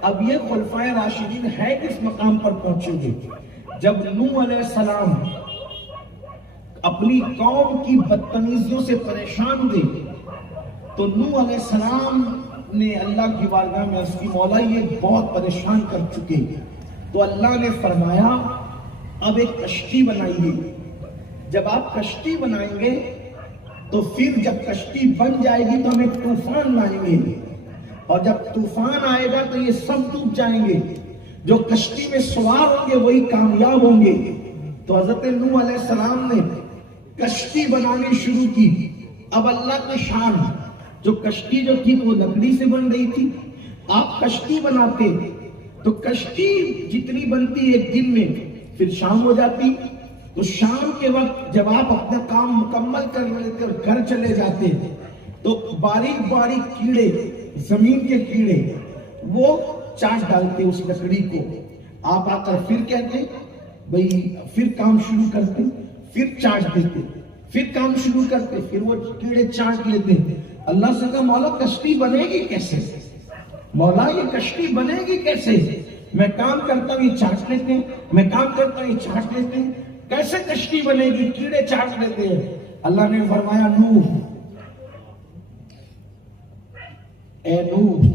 اب یہ خلفائے راشدین ہے کس مقام پر پہنچے گے؟ جب نوح علیہ السلام اپنی قوم کی بدتمیزیوں سے پریشان تھے تو نوح علیہ السلام نے اللہ کی بارگاہ میں عرض کی, مولا یہ بہت پریشان کر چکے. تو اللہ نے فرمایا اب ایک کشتی بنائیے. جب آپ کشتی بنائیں گے تو پھر جب کشتی بن جائے گی تو ہم ایک طوفان لائیں گے, اور جب طوفان آئے گا تو یہ سب ڈوب جائیں گے. جو کشتی میں سوار ہوں گے وہی کامیاب ہوں گے. تو حضرت نوح علیہ السلام نے کشتی بنانی شروع کی. اب اللہ کی شان, جو کشتی جو تھی وہ لکڑی سے بن رہی تھی. آپ کشتی بناتے تو کشتی جتنی بنتی ایک دن میں پھر شام ہو جاتی. تو شام کے وقت جب آپ اپنا کام مکمل کر گھر چلے جاتے تو باریک باریک کیڑے, زمین کے کیڑے, وہ چاٹ ڈالتے اس لکڑی کو. آپ آ کر پھر کہتے بھئی, پھر کام شروع کرتے, پھر چاٹ دیتے, پھر کام شروع کرتے, پھر وہ کیڑے چاٹ لیتے. اللہ سے کہا مولا کشتی بنے گی کیسے؟ مولا یہ کشتی بنے گی کیسے؟ میں کام کرتا ہوں یہ چاٹ لیتے ہیں, میں کام کرتا ہوں یہ چاٹ لیتے ہیں, کیسے کشتی بنے گی؟ کیڑے چاٹ لیتے ہیں. اللہ نے فرمایا نوح, اے نوح,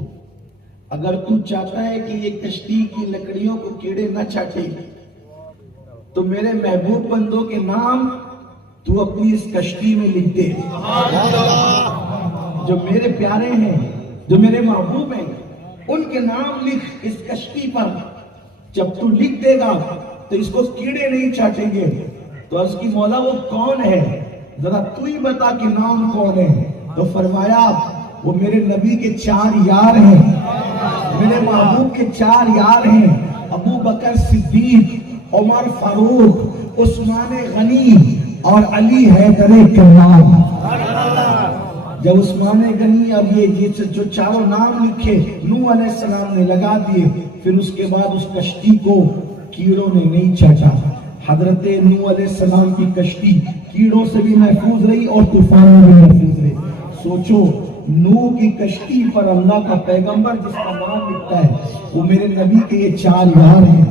اگر تو چاہتا ہے کہ یہ کشتی کی لکڑیوں کو کیڑے نہ چاٹے تو میرے محبوب بندوں کے نام تو اپنی اس کشتی میں لکھ دے. جو میرے پیارے ہیں, جو میرے محبوب ہیں, ان کے نام لکھ اس کشتی پر. جب تو لکھ دے گا تو اس کو کیڑے نہیں چاٹیں گے. تو عرض کی مولا وہ کون ہے؟ ذرا تو ہی بتا کہ نام کون ہے. تو فرمایا وہ میرے نبی کے 4 یار ہیں, میرے محبوب کے 4 یار ہیں, ابو بکر صدیق, عمر فاروق, عثمان غنی اور علی حیدر کرام. جب عثمان غنی اور یہ جو چاروں نام لکھے نوح علیہ السلام نے لگا دیے, پھر اس کے بعد اس کشتی کو کیڑوں نے نہیں چاٹا. حضرت نوح علیہ السلام کی کشتی کیڑوں سے بھی محفوظ رہی اور طوفانوں بھی محفوظ رہی. سوچو, نوح کی کشتی پر اللہ کا پیغمبر جس کا نام لکھتا ہے وہ میرے نبی کے یہ 4 یار ہیں.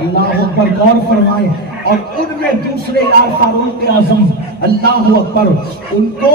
اللہ اکبر, غور فرمائیں. اور ان میں دوسرے یار فاروق اعظم, اللہ اکبر, ان کو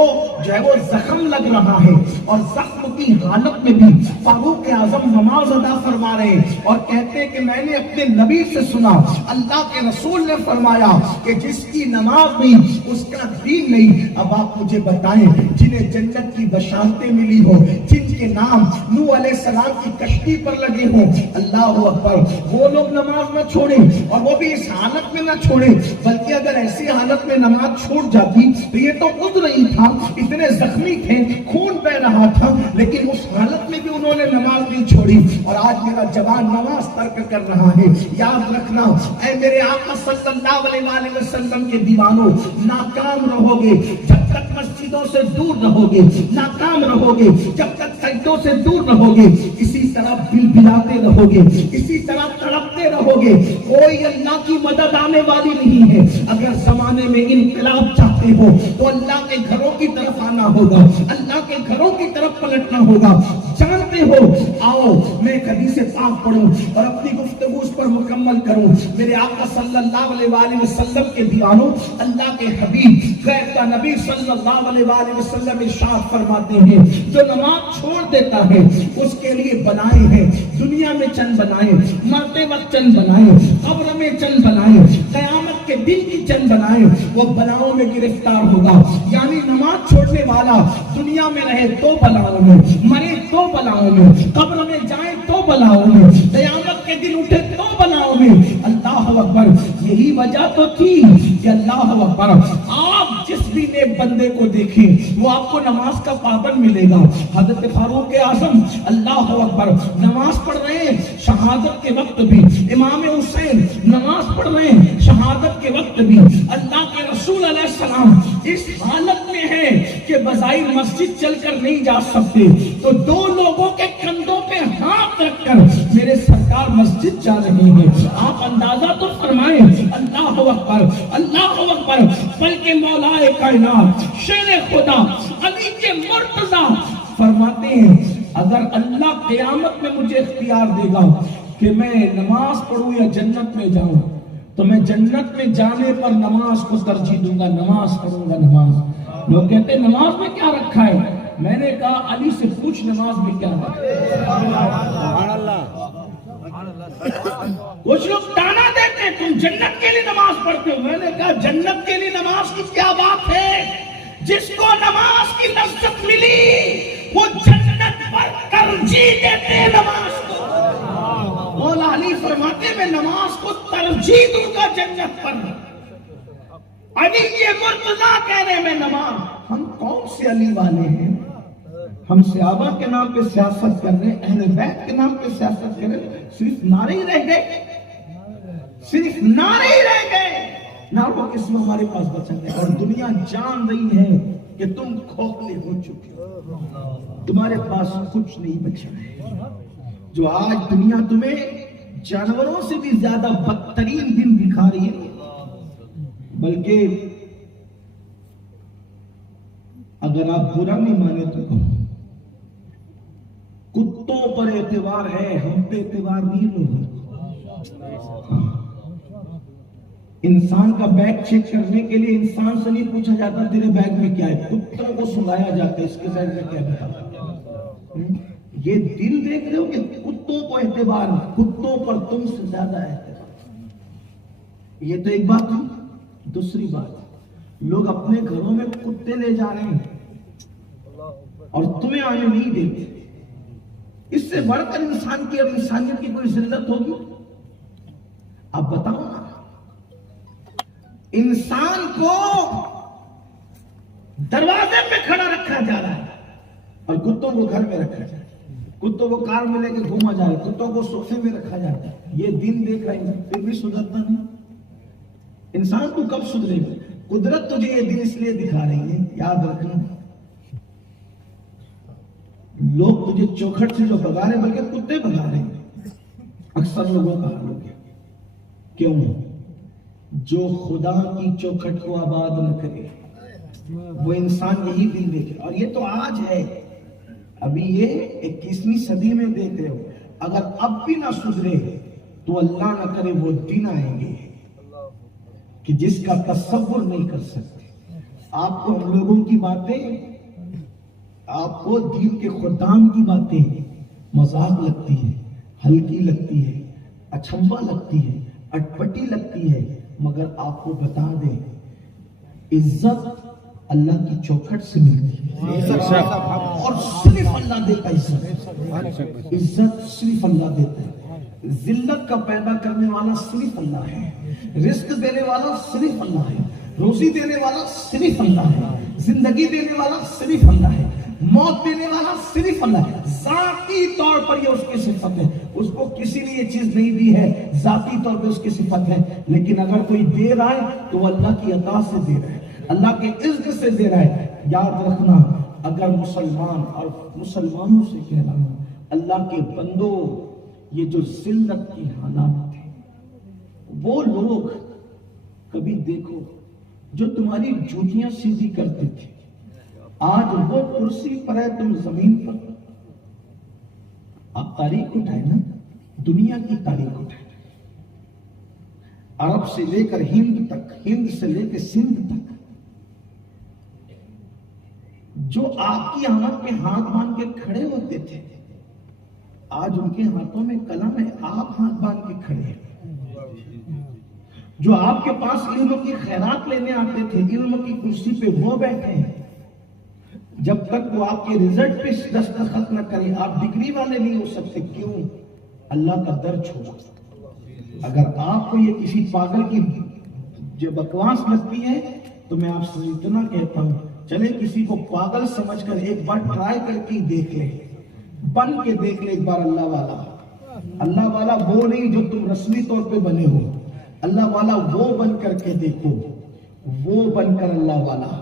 جو ہے وہ زخم لگ رہا ہے اور زخم کی حالت میں بھی فاروق اعظم نماز ادا فرما رہے اور کہتے ہیں کہ میں نے اپنے نبی سے سنا, اللہ کے رسول نے فرمایا کہ جس کی نماز نہیں اس کا دین نہیں. اب آپ مجھے بتائیں جنہیں جنت کی بشارتیں ملی ہو, جن کے نام نوح علیہ السلام کی کشتی پر لگے ہوں, اللہ اکبر, وہ لوگ نماز نہ چھوڑیں, اور وہ بھی اس حالت میں نہ چھوڑے, بلکہ اگر ایسی حالت میں نماز چھوڑ جاتی تو یہ تو عذر ہی تھا, اتنے زخمی تھے, خون بہ رہا تھا, لیکن اس حالت میں بھی انہوں نے نماز نہیں چھوڑی. اور آج میرا جوان نماز ترک کر رہا ہے. یاد رکھنا اے میرے آقا صلی اللہ علیہ وسلم کے دیوانوں, ناکام رہو گے جب تک مسجدوں سے دور رہو گے, ناکام رہو گے جب تک سجدوں سے دور رہو گے, اسی طرح بل بلاتے رہو گے, اسی طرح تڑپتے رہو گے. کوئی اللہ کی مدد آنے والی نہیں ہے. اگر زمانے میں انقلاب چاہتے ہو تو اللہ کے گھروں کی طرف آنا ہوگا, اللہ کے گھروں کی طرف پلٹنا ہوگا. جانتے ہو, آؤ میں ایک حدیث پاک پڑھوں اور اپنی گفتگو اس پر مکمل کروں. میرے آقا صلی اللہ علیہ وسلم کے دیوانوں, اللہ کے حبیب غیر کا نبی صلی اللہ علیہ وسلم ارشاد فرماتے ہیں جو نماز چھوڑ دیتا ہے اس کے لیے بنائے ہیں دنیا میں چند بنائے, مرتے وقت چند بنائے, قبر میں چند بنائے, قیامت کے کے دل کی جنگ بنائے وہ بلاؤں میں گرفتار ہوگا. یعنی نماز چھوڑنے والا دنیا میں رہے تو بلاؤں میں، مرے تو بلاؤں میں، قبر میں جائے تو بلاؤں میں، قیامت کے دن اٹھے تو بلاؤں میں. اللہ اکبر. یہی وجہ تو تھی کہ اللہ اکبر آپ جس بھی نیک بندے کو دیکھیں وہ آپ کو نماز کا پابند ملے گا. حضرت فاروق اعظم اللہ اکبر نماز پڑھ رہے ہیں شہادت کے وقت بھی، امام حسین نماز پڑھ رہے ہیں شہادت کے وقت بھی. اللہ کے رسول علیہ السلام اس حالت میں ہے کہ بظاہر مسجد چل کر نہیں جا سکتے تو دو لوگوں کے کندھوں پہ ہاتھ رکھ کر میرے سرکار مسجد جا رہے ہیں. آپ اندازہ تو فرمائیں. اللہ اکبر اللہ اکبر. بلکہ مولا کائنات شیر خدا علی کے مرتضی فرماتے ہیں اگر اللہ قیامت میں مجھے اختیار دے گا کہ میں نماز پڑھوں یا جنت میں جاؤں تو میں جنت میں جانے پر نماز کو ترجیح دوں گا، نماز پڑھوں گا. نماز لوگ کہتے ہیں نماز میں کیا رکھا ہے؟ میں نے کہا علی سے پوچھ نماز میں کیا رکھا ہے. کچھ لوگ تانا دیتے تم جنت کے لیے نماز پڑھتے ہو. میں نے کہا جنت کے لیے نماز کی کیا بات ہے؟ جس کو نماز کی لذت ملی وہ جنت پر ترجیح دیتے ہیں نماز کو. مولا علی فرماتے میں نماز کو ترجیح دوں گا جنت پر. علی کے مرتضیٰ کہنے میں نماز. ہم کون سے علی والے ہیں؟ ہم صحابہ کے نام پہ سیاست کر رہے ہیں، اہل بیت کے نام پہ سیاست کر رہے ہیں. صرف نعرے ہی رہ گئے، صرف نعرے ہی رہ گئے. نعروں کے اسم ہمارے پاس بچا گئے اور دنیا جان رہی ہے کہ تم کھوکھلے ہو چکے ہو، تمہارے پاس کچھ نہیں بچا ہے. جو آج دنیا تمہیں جانوروں سے بھی زیادہ بدترین دن دکھا رہی ہے، بلکہ اگر آپ برا نہیں مانے تو کتوں پر اعتبار ہے، ہم پہ اعتبار نہیں ہوگا. انسان کا بیگ چیک کرنے کے لیے انسان سے نہیں پوچھا جاتا تیرے بیگ میں کیا ہے، کتوں کو سنگایا جاتا ہے اس کے بیگ میں کیا ہے. یہ دل دیکھ رہے ہو کہ کتوں کو اعتبار، کتوں پر تم سے زیادہ اعتبار. یہ تو ایک بات ہے. دوسری بات، لوگ اپنے گھروں میں کتے لے جا رہے ہیں اور تمہیں آنے نہیں دیتے. اس سے بڑھ کر انسان کی اور انسانیت کی کوئی ذلت ہوگی؟ اب بتاؤ نا. انسان کو دروازے پہ کھڑا رکھا جا رہا ہے اور کتوں کو گھر میں رکھا جا رہا ہے. کتوں کو کار میں لے کے گھوما جا رہا ہے، کتوں کو صوفے میں رکھا جاتا ہے. یہ دن دیکھ رہا ہے پھر بھی سدھرتا نہیں. انسان تو کب سدھرے گا؟ قدرت تجھے یہ دن اس لیے دکھا رہی ہے. یاد رکھنا لوگ تجھے چوکھٹ سے جو بھگا رہے بلکہ کتے بھگا رہے ہیں. اکثر لوگوں کا حال ہو گیا. کیوں؟ جو خدا کی چوکھٹ کو آباد نہ کرے وہ انسان یہی دن دیکھے. اور یہ تو آج ہے، ابھی یہ 21ویں صدی میں دیکھ رہے ہو. اگر اب بھی نہ سدھرے تو اللہ نہ کرے وہ دن آئیں گے کہ جس کا تصور نہیں کر سکتے. آپ کو ہم لوگوں کی باتیں، آپ کو دین کے خدام کی باتیں مذاق لگتی ہے، ہلکی لگتی ہے، اچھمبا لگتی ہے، اٹپٹی لگتی ہے. مگر آپ کو بتا دیں عزت اللہ کی چوکھٹ سے ملتی ہے اور صرف اللہ دیتا ہے. عزت صرف اللہ دیتا ہے. ذلت کا پیدا کرنے والا صرف اللہ ہے. رزق دینے والا صرف اللہ ہے. روزی دینے والا صرف اللہ ہے. زندگی دینے والا صرف اللہ ہے. موت دینے والا صرف اللہ ہے. ذاتی طور پر یہ اس کی صفت ہے. اس کو کسی نے یہ چیز نہیں دی ہے، ذاتی طور پر اس کی صفت ہے. لیکن اگر کوئی دے رہا ہے تو وہ اللہ کی عطا سے دے رہا ہے، اللہ کے عزت سے دے رہا ہے. یاد رکھنا اگر مسلمان اور مسلمانوں سے کہہ رہا ہوں اللہ کے بندوں، یہ جو ذلت کی حالات تھے وہ لوگ کبھی دیکھو جو تمہاری جوتیاں سیدھی کرتے تھے آج وہ کرسی پر ہے، تم زمین پر. آپ تاریخ اٹھائے نا، دنیا کی تاریخ اٹھائے، عرب سے لے کر ہند تک، ہند سے لے کے سندھ تک، جو آپ کی آمد میں ہاتھ باندھ کے کھڑے ہوتے تھے آج ان کے ہاتھوں میں قلم ہے، آپ ہاتھ باندھ کے کھڑے ہیں. جو آپ کے پاس علم کی خیرات لینے آتے تھے، علم کی کرسی پہ وہ بیٹھے ہیں، جب تک وہ آپ کے رزلٹ پہ دستخط نہ کریں آپ ڈگری والے نہیں ہو سکتے. کیوں؟ اللہ کا در چھوڑا. اگر آپ کو یہ کسی پاگل کی جو بکواس لگتی ہے تو میں آپ سے اتنا کہتا ہوں، چلے کسی کو پاگل سمجھ کر ایک بار ٹرائی کر کے دیکھ لے، بن کے دیکھ لے ایک بار اللہ والا. اللہ والا وہ نہیں جو تم رسمی طور پہ بنے ہو، اللہ والا وہ بن کر کے دیکھو، وہ بن کر اللہ والا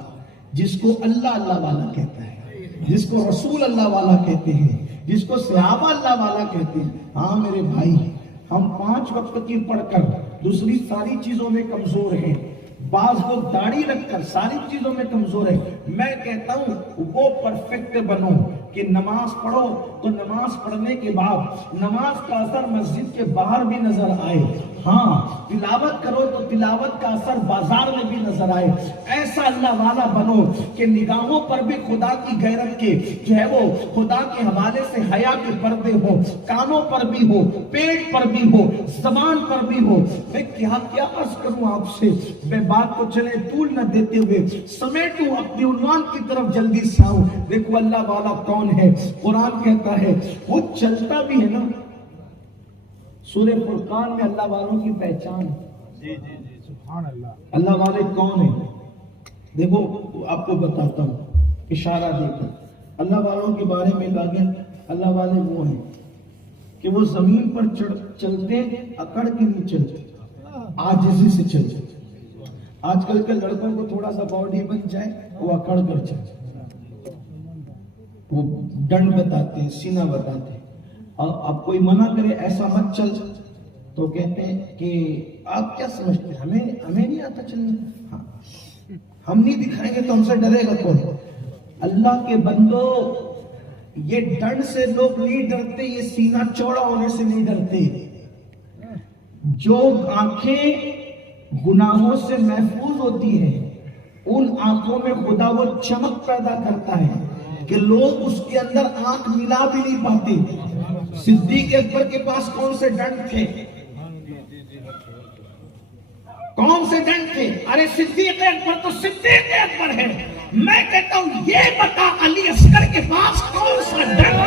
جس کو اللہ اللہ والا کہتا ہے، جس کو رسول اللہ والا کہتے ہیں، جس کو صحابہ اللہ والا کہتے ہیں. ہاں میرے بھائی، ہم 5 وقت کی پڑھ کر دوسری ساری چیزوں میں کمزور ہیں، بعض لوگ داڑھی رکھ کر ساری چیزوں میں کمزور ہیں. میں کہتا ہوں وہ پرفیکٹ بنو کہ نماز پڑھو تو نماز پڑھنے کے بعد نماز کا اثر مسجد کے باہر بھی نظر آئے. ہاں تلاوت کرو تو تلاوت کا اثر بازار میں بھی نظر آئے. ایسا اللہ والا بنو کہ نگاہوں پر بھی خدا کی غیرت کے جو ہے وہ خدا کے حوالے سے حیا کے پردے ہو، کانوں پر بھی ہو، پیٹ پر بھی ہو، زبان پر بھی ہو. میں کیا عرض کروں آپ سے، میں بات کو چلے طول نہ دیتے ہوئے سمیٹوں، اپنی عنوان کی طرف جلدی سے آؤں. دیکھو اللہ والا کون ہے. قرآن کہتا ہے وہ چلتا بھی ہے نا. سورہ فرقان میں اللہ والوں کی پہچان، سبحان اللہ. اللہ والے کون ہیں؟ دیکھو آپ کو بتاتا ہوں اشارہ دے کر. اللہ والوں کے بارے میں کہا گیا اللہ والے وہ ہیں کہ وہ زمین پر چلتے اکڑ کے نہیں چلتے، عاجزی سے چلتے. آج کل کے لڑکوں کو تھوڑا سا باڈی بن جائے وہ اکڑ کر چلتے، وہ ڈنڈ بتاتے ہیں، سینہ بتاتے ہیں. اور اب کوئی منع کرے ایسا مت چل تو کہتے ہیں کہ آپ کیا سمجھتے ہیں ہمیں نہیں آتا چلنا، ہم نہیں دکھائیں گے تو ہم سے ڈرے گا کون؟ اللہ کے بندو، یہ ڈنڈ سے لوگ نہیں ڈرتے، یہ سینہ چوڑا ہونے سے نہیں ڈرتے. جو آنکھیں گناہوں سے محفوظ ہوتی ہیں ان آنکھوں میں خدا وہ چمک پیدا کرتا ہے کہ لوگ اس کے اندر آنکھ ملا بھی نہیں پاتے. صدیق اکبر کے پاس کون سے ڈنڈ تھے؟ کون سے ڈنڈ تھے؟ ارے صدیق اکبر تو صدیق اکبر ہے. میں کہتا ہوں یہ بتا علی اصغر کے پاس کون سا ڈنڈ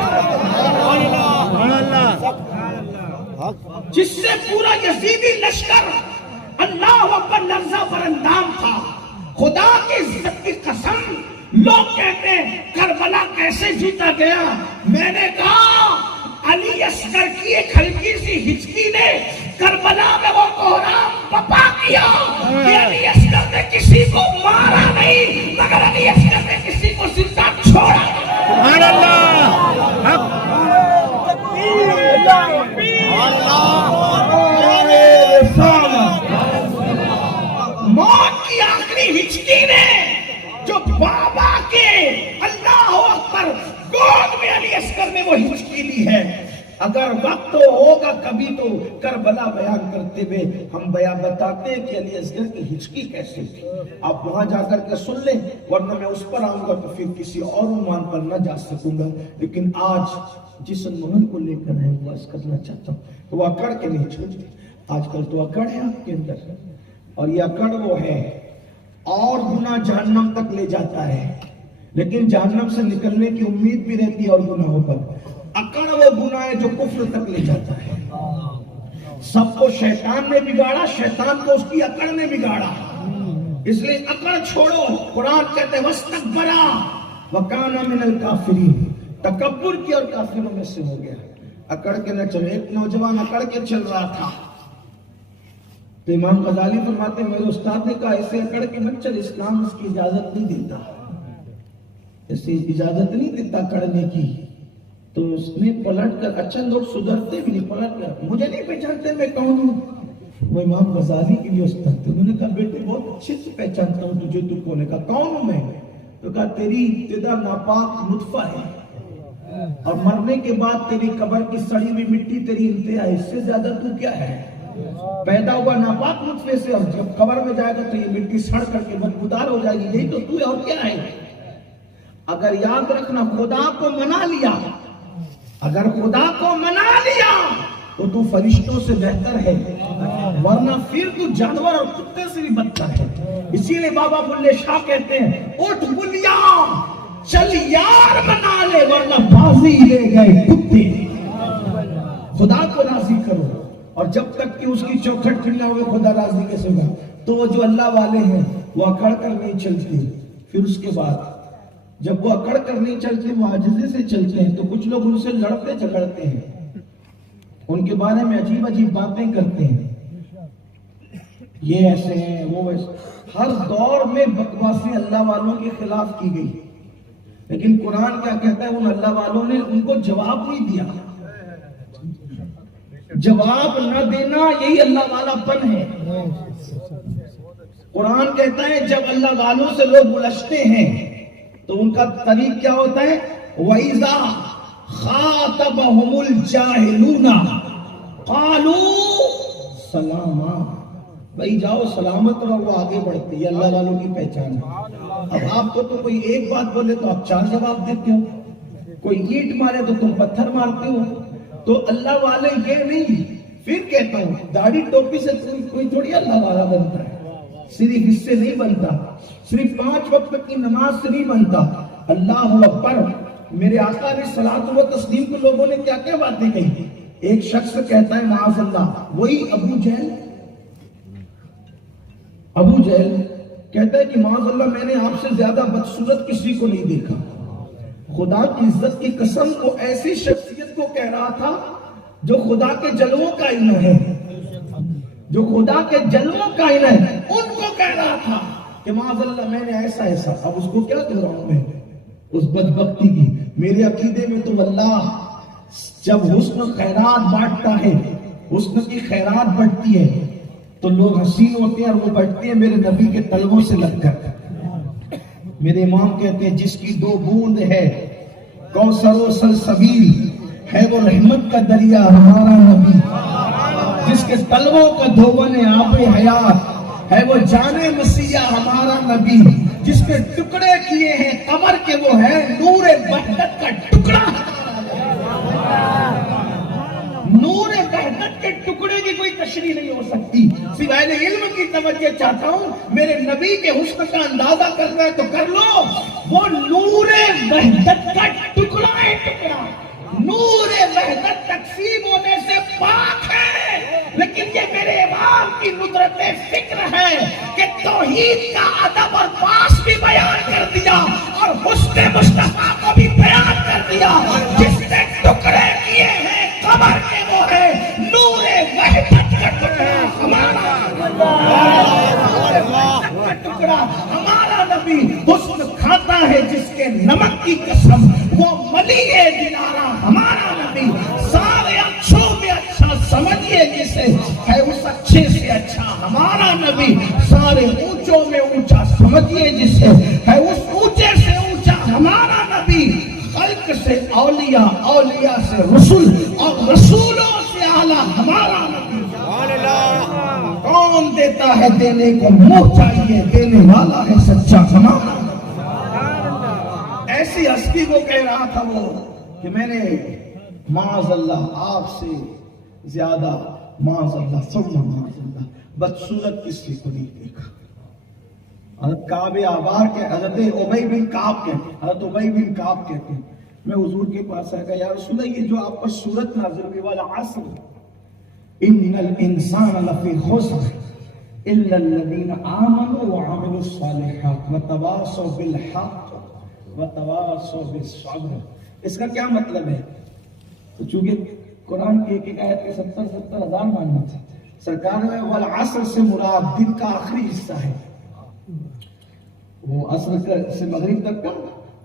جس سے پورا یزیدی لشکر اللہ اکبر لرزہ برندام تھا. خدا کی عزت کی قسم لوگ کہتے ہیں کربلا کیسے جیتا گیا. میں نے کہا علی اصغر کی ایک ہلکی سی ہچکی نے کربلا میں وہ کوہرام بپا کیا کہ علی اصغر نے کسی کو مارا نہیں مگر علی اصغر نے کسی کو زندہ چھوڑا. سبحان اللہ. موت کی آخری ہچکی نے جو بابا کے اللہ اکبر گود میں علی اصغر نے وہ ہچکی لی ہے. اگر وقت ہوگا کبھی تو کربلا بیان کرتے ہوئے ہم بیان بتاتے ہیں کہ علی اصغر کی ہچکی کیسے تھی. آپ وہاں جا کر کے سن لیں ورنہ میں اس پر آؤں گا تو پھر کسی اور عنوان پر نہ جا سکوں گا. لیکن آج جس عنوان کو لے کر ہے وہ عرض کرنا چاہتا ہوں کہ وہ اکڑ کے نہیں چھوڑتے. آج کل تو اکڑ ہے آپ کے اندر اور یہ اکڑ وہ ہے اور گناہ جہنم تک لے جاتا ہے لیکن جہنم سے نکلنے کی امید بھی رہتی ہے. اور گناہوں پر اکڑ وہ گناہ ہے جو کفر تک لے جاتا ہے. سب کو شیطان نے بگاڑا، شیطان کو اس کی اکڑ نے بگاڑا. اس لیے اکڑ چھوڑو. قرآن کہتے ہیں وَاسْتَكْبَرَ وَكَانَ مِنَ الْكَافِرِينَ، تکبر کی اور کافروں میں سے ہو گیا. اکڑ کے نہ چلو. ایک نوجوان اکڑ کے چل رہا تھا تو امام غزالی فرماتے ہیں میرے استاد نے کہا ایسے اکڑ کے مت چل، اسلام اس کی اجازت نہیں دیتا، ایسے اجازت نہیں دیتا کڑنے کی. تو اس نے پلٹ کر، اچھا لوگ سدھرتے بھی نہیں، پلٹ کر مجھے نہیں پہچانتے میں کون ہوں. وہ امام غزالی کے لیے استاد تھے. انہوں نے کہا بیٹے بہت اچھے سے پہچانتا ہوں تجھے. تو کون ہے؟ کہا کون ہوں میں؟ تو کہا تیری ابتدا ناپاک نطفہ ہے اور مرنے کے بعد تیری قبر کی سڑی ہوئی مٹی تیری انتہا ہے. اس سے زیادہ تو کیا ہے؟ پیدا ہوا ناپاک نطفے سے اور جب قبر میں جائے گا تو یہ مٹی سڑ کر کے بدبودار ہو جائے گی. یہی تو ہے اور کیا ہے. اگر یاد رکھنا خدا کو منا لیا، اگر خدا کو منا لیا تو تو فرشتوں سے بہتر ہے، ورنہ پھر تو جانور اور کتے سے بھی بدتر ہے۔ اسی لیے بابا بلے شاہ کہتے ہیں اٹھ بلیا چل یار بنا لے ورنہ بازی لے گئے کتے۔ خدا کو راضی کرو، اور جب تک کہ اس کی چوکھٹ پھر نہ ہوئے خدا راضی کیسے ہوگا؟ تو وہ جو اللہ والے ہیں وہ اکڑ کر نہیں چلتے، پھر اس کے بعد جب وہ اکڑ کر نہیں چلتے وہ عاجزی سے چلتے ہیں، تو کچھ لوگ ان سے لڑتے جھگڑتے ہیں، ان کے بارے میں عجیب عجیب باتیں کرتے ہیں، یہ ایسے ہیں وہ ایسے۔ ہر دور میں بکواسی اللہ والوں کے خلاف کی گئی، لیکن قرآن کیا کہتا ہے؟ ان اللہ والوں نے ان کو جواب نہیں دیا۔ جواب نہ دینا یہی اللہ والا پن ہے۔ قرآن کہتا ہے جب اللہ والوں سے لوگ الجھتے ہیں تو ان کا طریق کیا ہوتا ہے؟ وَإِذَا خَاطَبَهُمُ الْجَاهِلُونَ قَالُوا سَلَامًا، بھائی جاؤ سلامت رہو، وہ آگے بڑھتے، یہ اللہ والوں کی پہچان ہے۔ اب آپ کو تو کوئی ایک بات بولے تو آپ 4 جواب دیتے ہو، کوئی اینٹ مارے تو تم پتھر مارتے ہو، تو اللہ والے یہ نہیں۔ پھر کہتا ہوں داڑھی ٹوپی سے کوئی تھوڑی اللہ والا بنتا ہے، صرف اس سے نہیں بنتا، صرف 5 وقت کی نماز سے نہیں بنتا۔ اللہ اکبر، میرے آقا علیہ الصلوۃ والتسلیم کو لوگوں نے کیا کیا باتیں کہی۔ ایک شخص کہتا ہے معاذ اللہ، وہی ابو جہل کہتا ہے کہ معاذ اللہ میں نے آپ سے زیادہ بدصورت کسی کو نہیں دیکھا۔ خدا کی عزت کی قسم وہ ایسی شخصیت کو کہہ رہا تھا جو خدا کے جلووں کا آئینہ ہے، جو خدا کے جلووں کا آئینہ ہے، ان کو کہہ رہا تھا کہ معاذ اللہ میں نے ایسا ایسا۔ اب اس کو کیا کہہ رہا ہوں میں اس بدبختی کی؟ میرے عقیدے میں تو اللہ جب حسن خیرات بانٹتا ہے، حسن کی خیرات بڑھتی ہے تو لوگ حسین ہوتے ہیں اور وہ بڑھتے ہیں میرے نبی کے تلووں سے لگ کر۔ میرے امام کہتے ہیں جس کی 2 بوند ہے کوثر و سلسبیل ہے وہ رحمت کا دریا ہمارا نبی، جس کے تلووں کا دھون آب حیات ہے وہ جان مسیح ہمارا نبی، جس کے ٹکڑے کیے ہیں قمر کے وہ ہے نور وحدت کا ٹکڑا۔ نور وحدت کے ٹکڑے کی کوئی تشریح نہیں ہو سکتی۔ سوائے علم کی توجہ چاہتا ہوں، میرے نبی کے حسن کا اندازہ کرنا ہے تو کر لو، وہ نور وحدت کا ٹکڑا ہے، ٹکڑا۔ نور وحدت تقسیم ہونے سے پاک ہے، لیکن یہ میرے امام کی ندرت فکر ہے کہ توحید کا ادب اور پاس بھی بیان کر دیا اور حسن مصطفیٰ کو بھی بیان کر دیا۔ جس نے ٹکڑے کیے ہیں قمر کے وہ ہے نور وحدت کا ٹکڑا ہمارا، ٹکڑا ہمارا نبی۔ حسن کھاتا ہے جس کے نمک کی قسم، وہ ولی دلارا ہمارا نبی۔ سارے اچھوں میں اچھا سمجھیے جسے ہے اس اچھے سے اچھا ہمارا نبی۔ سارے اونچوں میں اونچا سمجھیے جسے ہے اس اونچے سے اونچا ہمارا نبی۔ خلق سے اولیاء، اولیاء سے رسول اور رسولوں سے اعلیٰ ہمارا نبی۔ کون دیتا ہے دینے کو منہ چاہیے، دینے والا ہے سچا ہمارا۔ ایسی ہستی کو کہہ رہا تھا وہ کہ میں نے معاذ اللہ آپ سے زیادہ، معاذ اللہ ثم معاذ اللہ، بدصورت کسی کو نہیں دیکھا۔ حضرت کعب آبار کے حضرت ابی بن کعب کہتے ہیں، حضرت ابی بن کعب کہتے ہیں میں حضور کے پاس آیا کہ یا رسول اللہ یہ جو آپ پر صورت نازل ہوئی والا عصر، ان الانسان لفی خسر الا الذین آمنوا وعملوا الصالحات وتواصوا بالحق وتواصوا بالصبر۔ اس کا کیا مطلب ہے؟ تو چونکہ قرآن کی ایک آیت کے 70 ہزار معنی تھے، سرکار نے والعصر سے مراد دن کا آخری حصہ ہے، وہ عصر سے مغرب تک کا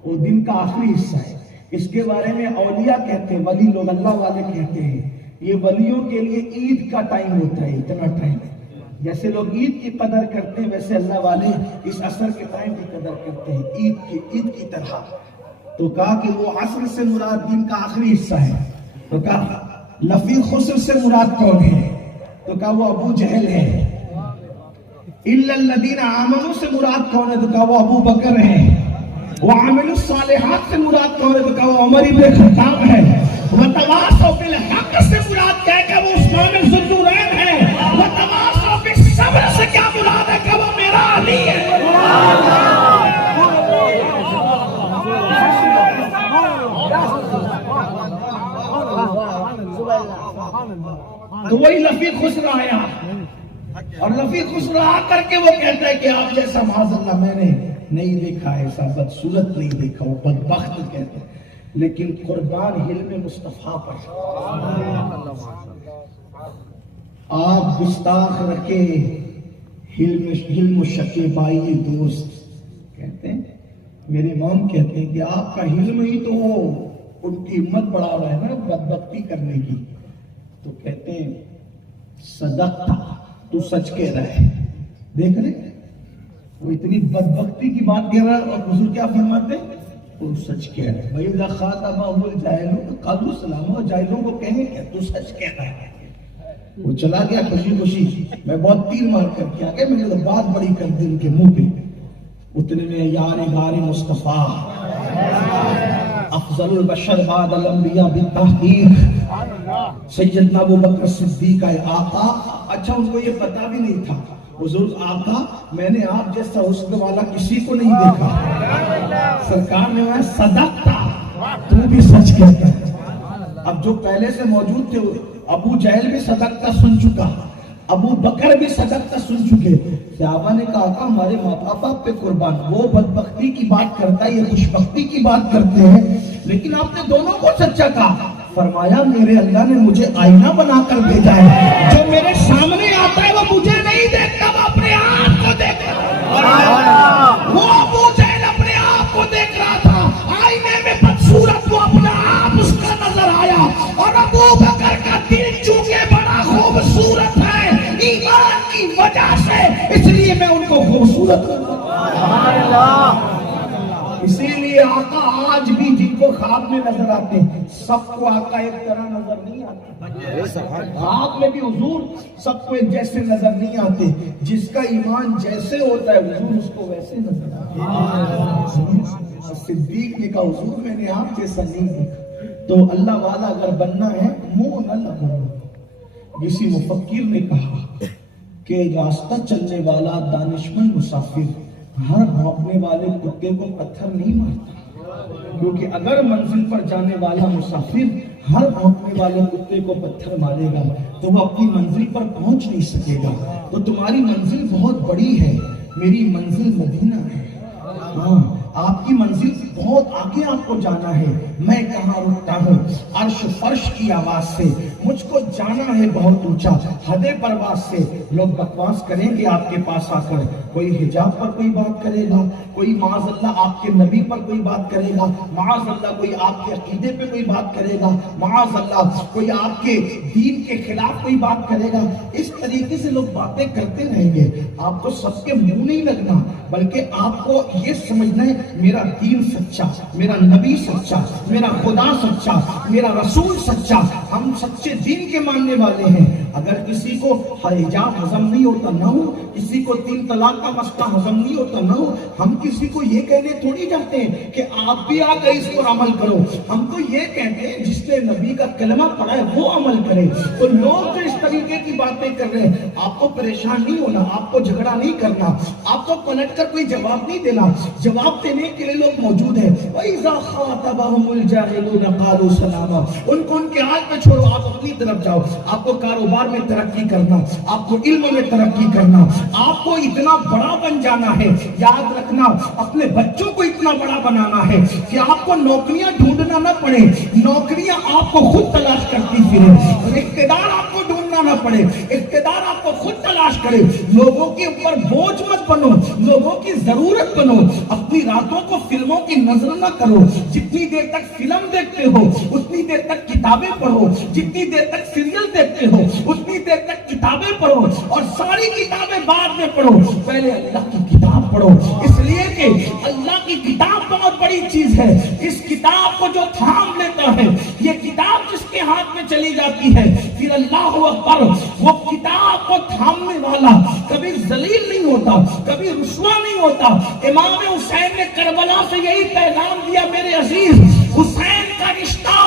وہ دن کا آخری حصہ ہے۔ اس کے بارے میں اولیاء کہتے ہیں، ولی لوگ اللہ والے کہتے ہیں یہ ولیوں کے لیے عید کا ٹائم ہوتا ہے، اتنا ٹائم۔ جیسے لوگ عید کی قدر کرتے ہیں ویسے اللہ والے اس عصر کے ٹائم کی قدر کرتے ہیں، عید کی طرح۔ تو کہا کہ وہ عصر سے مراد دن کا آخری حصہ ہے، تو کہا لفی خسر سے مراد کون ہے؟ تو کہا وہ ابو جہل ہے۔ الا الذین آمنوا سے مراد کون ہے؟ تو کہا وہ ابو بکر ہے۔ وعملوا الصالحات سے مراد کون ہے؟ تو کہا وہ عمر ابن خطاب ہے۔ وتواصوا بالحق سے مراد کیا ہے کہ وہ تو وہی لفی خسرا آیا، اور لفی خسرا آ کر کے وہ کہتا ہے کہ آپ جیسا معاذ اللہ میں نے نہیں دیکھا، ایسا بدصورت نہیں دیکھا، وہ بدبخت کہتے ہیں، لیکن قربان حلم مصطفیٰ پر آپ گستاخ رکھے حلم و شکیبائی دوست کہتے ہیں، میرے امام کہتے ہیں کہ آپ کا حلم ہی تو ان کی ہمت بڑھا رہا ہے نا بدبختی کرنے کی، تو کہتے ہیں صدقتا، تو سچ کہہ رہا ہے، دیکھ رہے وہ اتنی بدبختی کی بات کہہ رہا ہے اور حضور کیا فرماتے ہیں، تو سچ کہہ رہا ہے۔ وَإِذَا خَاطَبَهُمُ الْجَاهِلُونَ قَالُوا سَلَامًا، اور جاہلوں کو کہیں کہ تو سچ کہہ رہا ہے۔ وہ چلا گیا خوشی خوشی، میں بہت تیر مار کر کے آگے، میں نے تو بات بڑی کر دی ان کے منہ پہ، اتنے میں یار غار مصطفیٰ افضل البشر بعد الانبیاء بالتحقیق سیدنا ابو بکر صدیق آقا، اچھا ان کو یہ پتا بھی نہیں تھا، حضور آقا میں نے آپ جیسا حسن والا کسی کو نہیں دیکھا، سرکار نے وہ صدقتا، تو بھی سچ کہتا ہے۔ اب جو پہلے سے موجود تھے، ابو جہل بھی صدقتا سن چکا، ابو بکر بھی صدقتا سن چکے، صحابہ نے کہا کہ ہمارے ماں باپ پہ قربان، وہ بدبختی کی بات کرتا ہے، یہ خوشبختی کی بات کرتے ہیں، لیکن آپ نے دونوں کو سچا کہا۔ فرمایا میرے اللہ نے مجھے آئینہ بنا کر بھیجا ہے، جو میرے سامنے آتا ہے وہ مجھے نہیں دیکھتا، وہ اپنے آپ کو دیکھتا ہے۔ وہ ابو جہل اپنے آپ کو دیکھ رہا تھا، آئینے میں بدصورت وہ اپنا آپ اس کا نظر آیا، اور ابو بکر کا دل چونکہ بڑا خوبصورت ہے ایمان کی وجہ سے، اس لیے میں ان کو خوبصورت کرتا ہوں۔ اسی لیے آقا آج بھی جن کو خواب میں نظر آتے ہیں، سب کو آقا ایک طرح نظر نہیں آتے، خواب میں بھی حضور سب کو ایک جیسے نظر نہیں آتے، جس کا ایمان جیسے ہوتا ہے حضور اس کو ویسے نظر آتے ہیں۔ صدیق نے کہا حضور میں نے آپ جیسا نہیں دیکھا، تو اللہ والا اگر بننا ہے منہ نہ لگاؤ۔ کسی مفکر نے کہا کہ راستہ چلنے والا دانشمند مسافر ہر بھونکنے والے کتے کو پتھر نہیں مارتا، کیونکہ اگر منزل پر جانے والا مسافر ہر بھونکنے والے کتے کو پتھر مارے گا تو وہ اپنی منزل پر پہنچ نہیں سکے گا۔ تو تمہاری منزل بہت بڑی ہے، میری منزل مدینہ ہے، ہاں آپ کی منزل بہت آگے آپ کو جانا ہے، میں کہاں رکتا ہوں عرش فرش کی آواز سے، مجھ کو جانا ہے بہت اونچا حد پرواز سے۔ لوگ بکواس کریں گے آپ کے پاس آ کر، کوئی حجاب پر کوئی بات کرے گا، کوئی معاذ اللہ آپ کے نبی پر کوئی بات کرے گا، معاذ اللہ کوئی آپ کے عقیدے پہ کوئی بات کرے گا، معاذ اللہ کوئی آپ کے دین کے خلاف کوئی بات کرے گا، اس طریقے سے لوگ باتیں کرتے رہیں گے۔ آپ کو سب کے منہ نہیں لگنا، بلکہ آپ کو یہ سمجھنا ہے میرا دین سچا، میرا نبی سچا، میرا خدا سچا، میرا رسول سچا، ہم سچے دین کے ماننے والے ہیں۔ اگر کسی کو حجاب ہضم نہیں ہوتا نہ ہو، کسی کو 3 طلاق کا مسئلہ ہضم نہیں ہوتا نہ ہو، ہم کسی کو یہ کہنے تھوڑی جاتے ہیں کہ آپ بھی آ کر اس پر عمل کرو، ہم تو یہ کہتے ہیں جس نے نبی کا کلمہ پڑھا ہے وہ عمل کرے۔ تو لوگ جو اس طریقے کی باتیں کر رہے ہیں، آپ کو پریشان نہیں ہونا، آپ کو جھگڑا نہیں کرنا، آپ کو پلٹ کر کوئی جواب نہیں دینا، جواب دینے کے لیے لوگ موجود ہیں۔ وَإِذَا خَاطَبَهُمُ الْجَاهِلُونَ قَالُوا سَلَامًا، ان کو ان کے حال پہ چھوڑو، آپ اپنی طرف جاؤ۔ آپ کو کاروبار میں ترقی کرنا، آپ کو علم میں ترقی کرنا، آپ کو اتنا بڑا بن جانا ہے، یاد رکھنا اپنے بچوں کو اتنا بڑا بنانا ہے کہ آپ کو نوکریاں ڈھونڈنا نہ پڑے، نوکریاں آپ کو خود تلاش کرتی پھرے، اقتدار آپ کو ڈھونڈنا نہ پڑے، اقتدار آپ کو خود تلاش کرے۔ لوگوں کے اوپر بوجھ مت بنو، لوگوں کی ضرورت بنو، اپنی راتوں کو فلموں کی نظر نہ کرو، جتنی دیر تک فلم دیکھتے ہو اتنی دیر تک کتابیں پڑھو، جتنی دیر تک سیریل دیکھتے ہو اتنی دیر تک کتابیں پڑھو، اور ساری کتابیں بعد میں پڑھو، پہلے اللہ کی کتاب پڑھو، اس لیے کہ اللہ کی کتاب بہت بڑی چیز ہے۔ اس کتاب کو جو تھام لیتا ہے، یہ کتاب جس کے ہاتھ میں چلی جاتی ہے، پھر اللہ اکبر، وہ کتاب کو تھامنے والا کبھی ذلیل نہیں ہوتا، کبھی رسوا نہیں ہوتا۔ امام حسین نے کربلا سے یہی پیغام دیا، میرے عزیز حسین کا رشتہ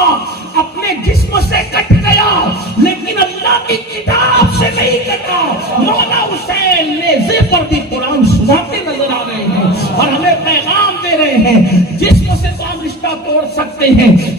اپنے جسم سے کٹ گیا لیکن اللہ کی کتاب سے نہیں کٹا۔ مولا حسین نیزے پر بھی قرآن سناتے نظر آ رہے ہیں اور ہمیں پیغام دے رہے ہیں، جسم سے تو ہم رشتہ توڑ سکتے ہیں،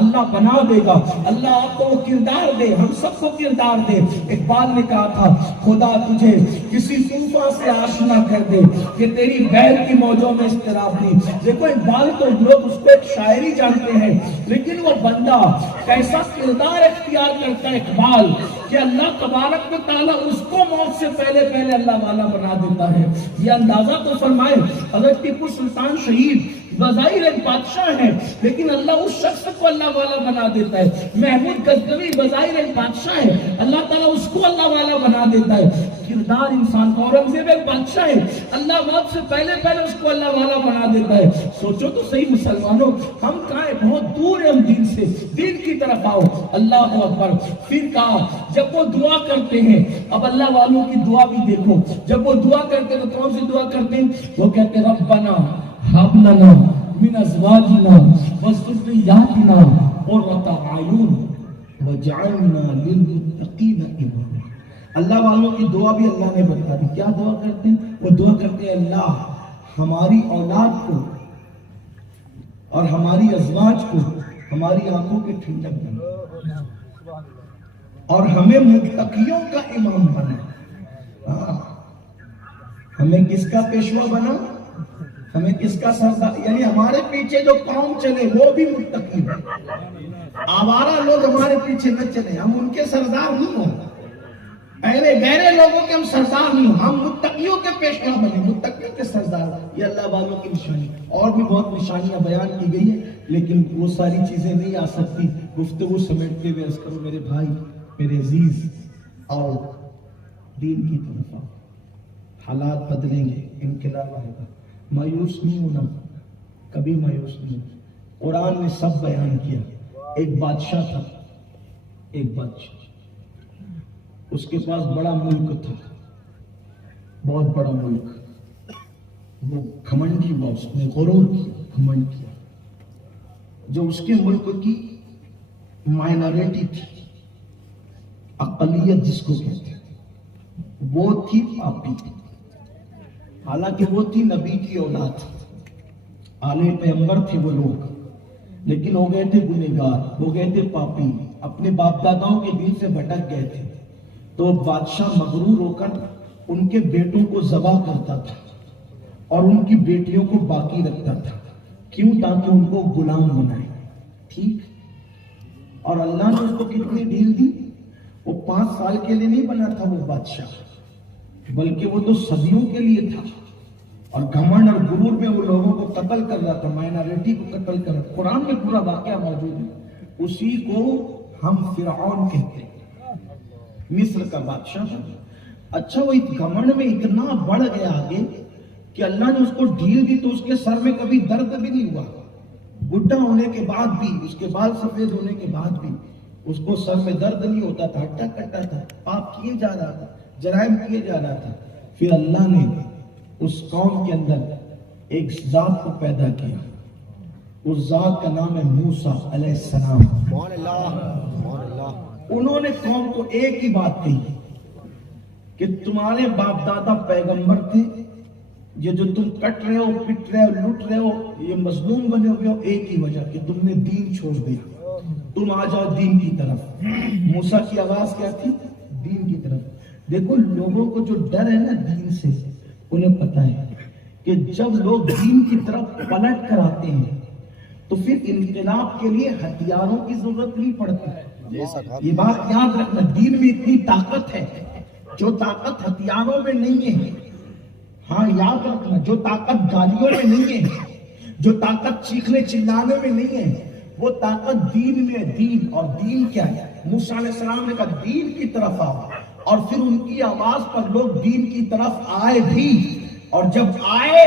اللہ بنا دے گا. اللہ آپ کو وہ کردار دے, ہم سب کو کردار دے. اقبال نے کہا تھا خدا تجھے کسی طوفان سے آشنا کر دے کہ تیری بیر کی موجوں میں اضطراب نہیں. دیکھو اقبال تو لوگ اس کو ایک شاعری جانتے ہیں, لیکن وہ بندہ کیسا کردار اختیار کرتا ہے اقبال کہ اللہ تبارک و تعالیٰ اس کو موت سے پہلے اللہ والا بنا دیتا ہے. یہ اندازہ تو فرمائے حضرت ٹیپو سلطان شہید بظاہر ایک بادشاہ ہے, لیکن اللہ اس شخص کو اللہ والا بنا دیتا ہے. محمود غزنوی بظاہر ایک بادشاہ ہے, اللہ تعالیٰ اس کو اللہ والا بنا دیتا ہے. کردار انسان کا. اورنگزیب ایک بادشاہ ہے, اللہ موت سے پہلے اس کو اللہ والا بنا دیتا ہے. سوچو تو صحیح مسلمانوں, ہم کہاں ہیں, بہت دور ہیں ہم دین سے. دین کی طرف آؤ. اللہ اکبر. پھر کہا جب وہ دعا کرتے ہیں, اب اللہ والوں کی دعا بھی دیکھو, جب وہ دعا کرتے ہیں تو کون سی دعا کرتے ہیں؟ وہ کہتے ہیں ربنا ہب لنا من ازواجنا وذریاتنا قرۃ اعین وجعلنا للمتقین اماما. اللہ والوں کی دعا بھی اللہ نے بتا دی. کیا دعا کرتے ہیں؟ وہ دعا کرتے ہیں اللہ ہماری اولاد کو اور ہماری ازواج کو ہماری آنکھوں کے ٹھنڈک بنا اور ہمیں متقیوں کا امام بنا. ہمیں کس کا پیشوا بنا؟ ہمیں کس کا سردار؟ یعنی ہمارے پیچھے جو قوم چلے وہ بھی متقی بنے. آوارہ لوگ ہمارے پیچھے نہ چلے, ہم ان کے سردار نہیں ہوں. پہلے غیرے لوگوں کے ہم سردار نہیں ہوں, ہم متقیوں کے پیشوا بنے, متقیوں کے سردار. یہ اللہ والوں کی نشانی. اور بھی بہت نشانیاں بیان کی گئی ہیں, لیکن وہ ساری چیزیں نہیں آ سکتی. گفتگو سمیٹتے ہوئے عرض کروں میرے بھائی, میرے عزیز, اور دین کی طرف آؤ. حالات بدلیں گے, انقلاب آئے گا. مایوس نہیں ہونا, کبھی مایوس نہیں ہونا. قرآن نے سب بیان کیا. ایک بادشاہ تھا, ایک بادشاہ, اس کے پاس بڑا ملک تھا, بہت بڑا ملک. وہ گھمنڈی ہوا, اس نے غرور کیا, گھمنڈ کیا. جو اس کے ملک کی مائنارٹی تھی, اقلیت جس کو کہتے ہیں, وہ تھی پاپی. حالانکہ وہ تھی نبی کی اولاد, آلے پیغمبر تھے وہ لوگ, لیکن ہو گئے تھے گنہگار, ہو گئے تھے پاپی, اپنے باپ داداؤں کے دین سے بھٹک گئے تھے. تو بادشاہ مغرور ہو کر ان کے بیٹوں کو ذبح کرتا تھا اور ان کی بیٹیوں کو باقی رکھتا تھا. کیوں؟ تاکہ ان کو غلام بنائے. ٹھیک. اور اللہ نے اس کو کتنی ڈھیل دی؟ وہ 5 سال کے لیے نہیں بنا تھا وہ بادشاہ, بلکہ وہ تو صدیوں کے لیے تھا. اور گھمنڈ اور غرور میں وہ لوگوں کو قتل کر رہا تھا, مائنارٹی کو قتل کر رہا. قرآن میں پورا واقعہ موجود ہے. اسی کو ہم فرعون کہتے ہیں, مصر کا بادشاہ تھا. اچھا, وہ گھمنڈ میں اتنا بڑھ گیا آگے کہ اللہ نے اس کو ڈھیل دی تو اس کے سر میں کبھی درد بھی نہیں ہوا. بڈھا ہونے کے بعد بھی, اس کے بال سفید ہونے کے بعد بھی اس کو سر میں درد نہیں ہوتا تھا. ہٹا کٹا تھا, پاپ کیے جا رہا تھا, جرائم کیے جا رہا تھا. پھر اللہ نے اس قوم کے اندر ایک ذات کو پیدا کیا. اس ذات کا نام ہے موسیٰ علیہ السلام. انہوں نے قوم کو ایک ہی بات کہی کہ تمہارے باپ دادا پیغمبر تھے, یہ جو تم کٹ رہے ہو, پٹ رہے ہو, لوٹ رہے ہو, یہ مظلوم بنے ہوئے ہو, ایک ہی وجہ کہ تم نے دین چھوڑ دیا. تم آ جاؤ دین کی طرف. موسیٰ کی آواز کیا تھی؟ دین کی طرف. دیکھو لوگوں کو جو ڈر ہے نا دین سے, انہیں پتا ہے کہ جب لوگ دین کی طرف پلٹ کر آتے ہیں تو پھر انقلاب کے لیے ہتھیاروں کی ضرورت نہیں پڑتی. یہ بات یاد رکھنا, دین میں اتنی طاقت ہے جو طاقت ہتھیاروں میں نہیں ہے. ہاں یاد رکھنا, جو طاقت گالیوں میں نہیں ہے, جو طاقت چیخنے چلانے میں نہیں ہے, وہ طاقت دین میں. دین, اور دین کیا ہے؟ موسیٰ علیہ السلام نے کہا دین کی طرف آؤ, اور پھر ان کی آواز پر لوگ دین کی طرف آئے بھی. اور جب آئے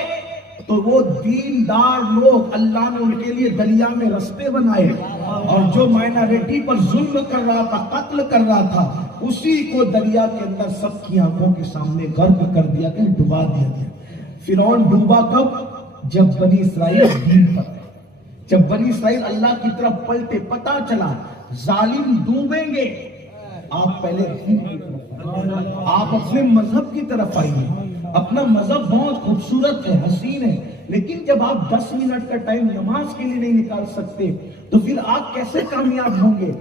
تو وہ دیندار لوگ, اللہ نے ان کے لیے دریا میں رستے بنائے, اور جو مائنارٹی پر ظلم کر رہا تھا, قتل کر رہا تھا, اسی کو دریا کے اندر سب کی آنکھوں کے سامنے غرق کر دیا گیا, ڈبا دیا گیا. فرعون ڈوبا کب؟ جب بنی اسرائیل دین پر, جب بنی اسرائیل اللہ کی طرف پلٹے. پتا چلا ظالم ڈوبیں گے, آپ پہلے دین کی طرف, آپ اپنے مذہب کی طرف آئیے. اپنا مذہب بہت خوبصورت ہے, حسین ہے, لیکن جب آپ 10 منٹ کا ٹائم نماز کے لیے نہیں نکال سکتے تو پھر آپ کیسے کامیاب ہوں گے؟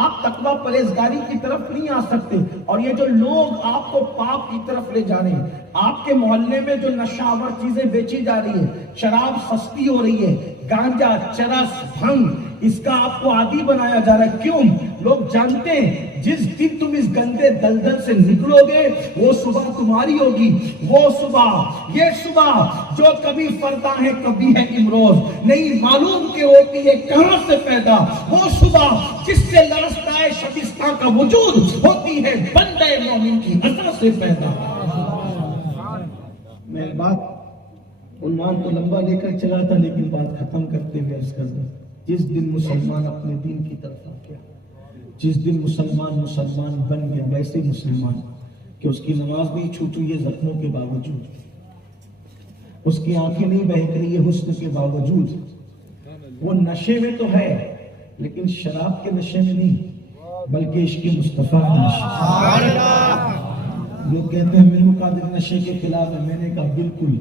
آپ تقویٰ پرہیزگاری کی طرف نہیں آ سکتے. اور یہ جو لوگ آپ کو پاپ کی طرف لے جا رہے ہیں، آپ کے محلے میں جو نشہ آور چیزیں بیچی جا رہی ہیں، شراب سستی ہو رہی ہے، گانجا، چرس، بھنگ، اس کا آپ کو عادی بنایا جا رہا ہے. کیوں؟ لوگ جانتے ہیں جس دن تم اس گندے دلدل سے نکلو گے وہ صبح تمہاری ہوگی. وہ صبح، یہ صبح جو کبھی فردا ہے کبھی ہے امروز، نہیں معلوم کہ ہوتی ہے کہاں سے پیدا. وہ صبح جس سے لرزتا ہے شبستہ کا وجود، ہوتی ہے بندے مومن کی عطا سے پیدا. میں بات عنوان تو لمبا لے کر چلا تھا، لیکن بات ختم کرتے ہوئے عرض کر دوں، جس دن مسلمان اپنے دین کی طرف آ گیا، جس دن مسلمان بن گیا، ویسے مسلمان کہ اس کی نماز نہیں چھوٹ رہی ہے زخموں کے باوجود، اس کی آنکھیں نہیں بہک رہی ہے حسن کے باوجود، وہ نشے میں تو ہے لیکن شراب کے نشے میں نہیں بلکہ عشق مصطفیٰ کے نشے. لوگ کہتے ہیں میرے قادر نشے کے خلاف ہے. میں نے کہا بالکل،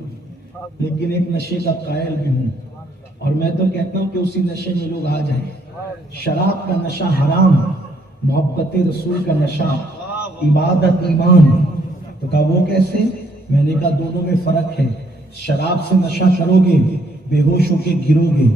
لیکن ایک نشے کا قائل بھی ہوں، اور میں تو کہتا ہوں کہ اسی نشے میں لوگ آ جائیں. شراب کا نشہ حرام، محبت رسول کا نشہ عبادت ایمان. تو کہا وہ کیسے؟ میں نے کہا دونوں میں فرق ہے. شراب سے نشہ کرو گے بے ہوش ہو کے گرو گے،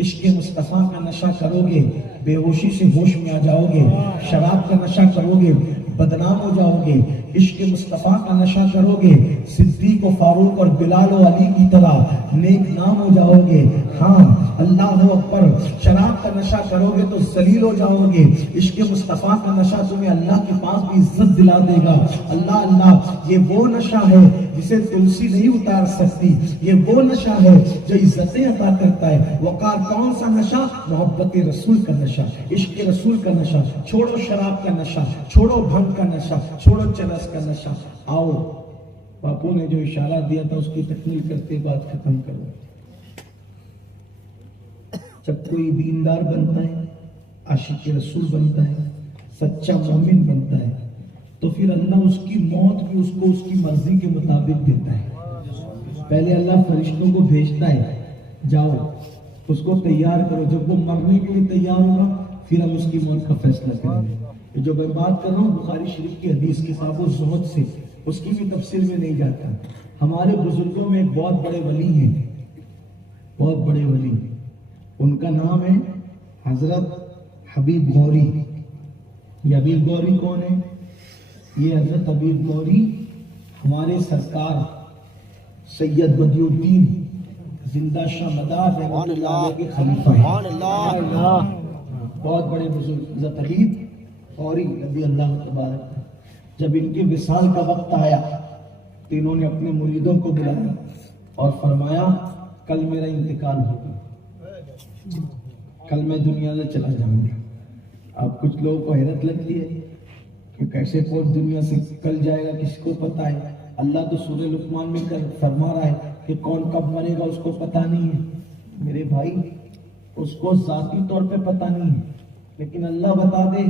عشق مصطفیٰ کا نشہ کرو گے بے ہوشی سے ہوش میں آ جاؤ گے. شراب کا نشہ کرو گے بدنام ہو جاؤ گے، عشق مصطفیٰ کا نشہ کرو گے صدیق و فاروق اور بلال و علی کی طرح نیک نام ہو جاؤ گے. ہاں اللہ اکبر. شراب کا نشہ کرو گے تو ذلیل ہو جاؤ گے، عشق مصطفیٰ کا نشہ تمہیں اللہ کے پاس بھی عزت دلا دے گا. اللہ اللہ، یہ وہ نشہ ہے جسے تلسی نہیں اتار سکتی، یہ وہ نشہ ہے جو عزتیں عطا کرتا ہے. وقار کون سا نشہ؟ محبت رسول کا نشہ، عشق رسول کا نشہ. چھوڑو شراب کا نشہ، چھوڑو بھنگ کا نشہ، چھوڑو چرس کا نشہ. آؤ باپو نے جو اشارہ دیا تھا اس کی تکمیل کرتے بات ختم کرو. جب کوئی دیندار بنتا ہے، عاشق رسول بنتا ہے، سچا مومن بنتا ہے، تو پھر اللہ اس کی موت بھی اس کو اس کی مرضی کے مطابق دیتا ہے. پہلے اللہ فرشتوں کو بھیجتا ہے، جاؤ اس کو تیار کرو. جب وہ مرنے کے لیے تیار ہوگا پھر ہم اس کی موت کا فیصلہ کریں گے. جو میں بات کر رہا ہوں بخاری شریف کی حدیث کتاب الزہد سے، اس کی بھی تفصیل میں نہیں جاتا. ہمارے بزرگوں میں ایک بہت بڑے ولی ہیں، بہت بڑے ولی. ان کا نام ہے حضرت حبیب غوری. یہ حبیب غوری کون ہے؟ یہ حضرت حبیب غوری ہمارے سرکار سید بدیع الدین زندہ شاہ مدار رحمۃ اللہ علیہ کے خلیفہ ہیں. بہت بڑے بزرگ حضرت حبیب غوری رضی اللہ تبارک. جب ان کے وصال کا وقت آیا تو انہوں نے اپنے مریدوں کو بلایا اور فرمایا کل میرا انتقال ہوگا، کل میں دنیا سے چلا جاؤں گا. اب کچھ لوگوں کو حیرت لگتی ہے کہ کیسے پہنچ دنیا سے کل جائے گا، کسی کو پتا ہے؟ اللہ تو سورہ لقمان میں فرما رہا ہے کہ کون کب مرے گا اس کو پتا نہیں ہے. میرے بھائی اس کو ذاتی طور پہ پتا نہیں ہے، لیکن اللہ بتا دے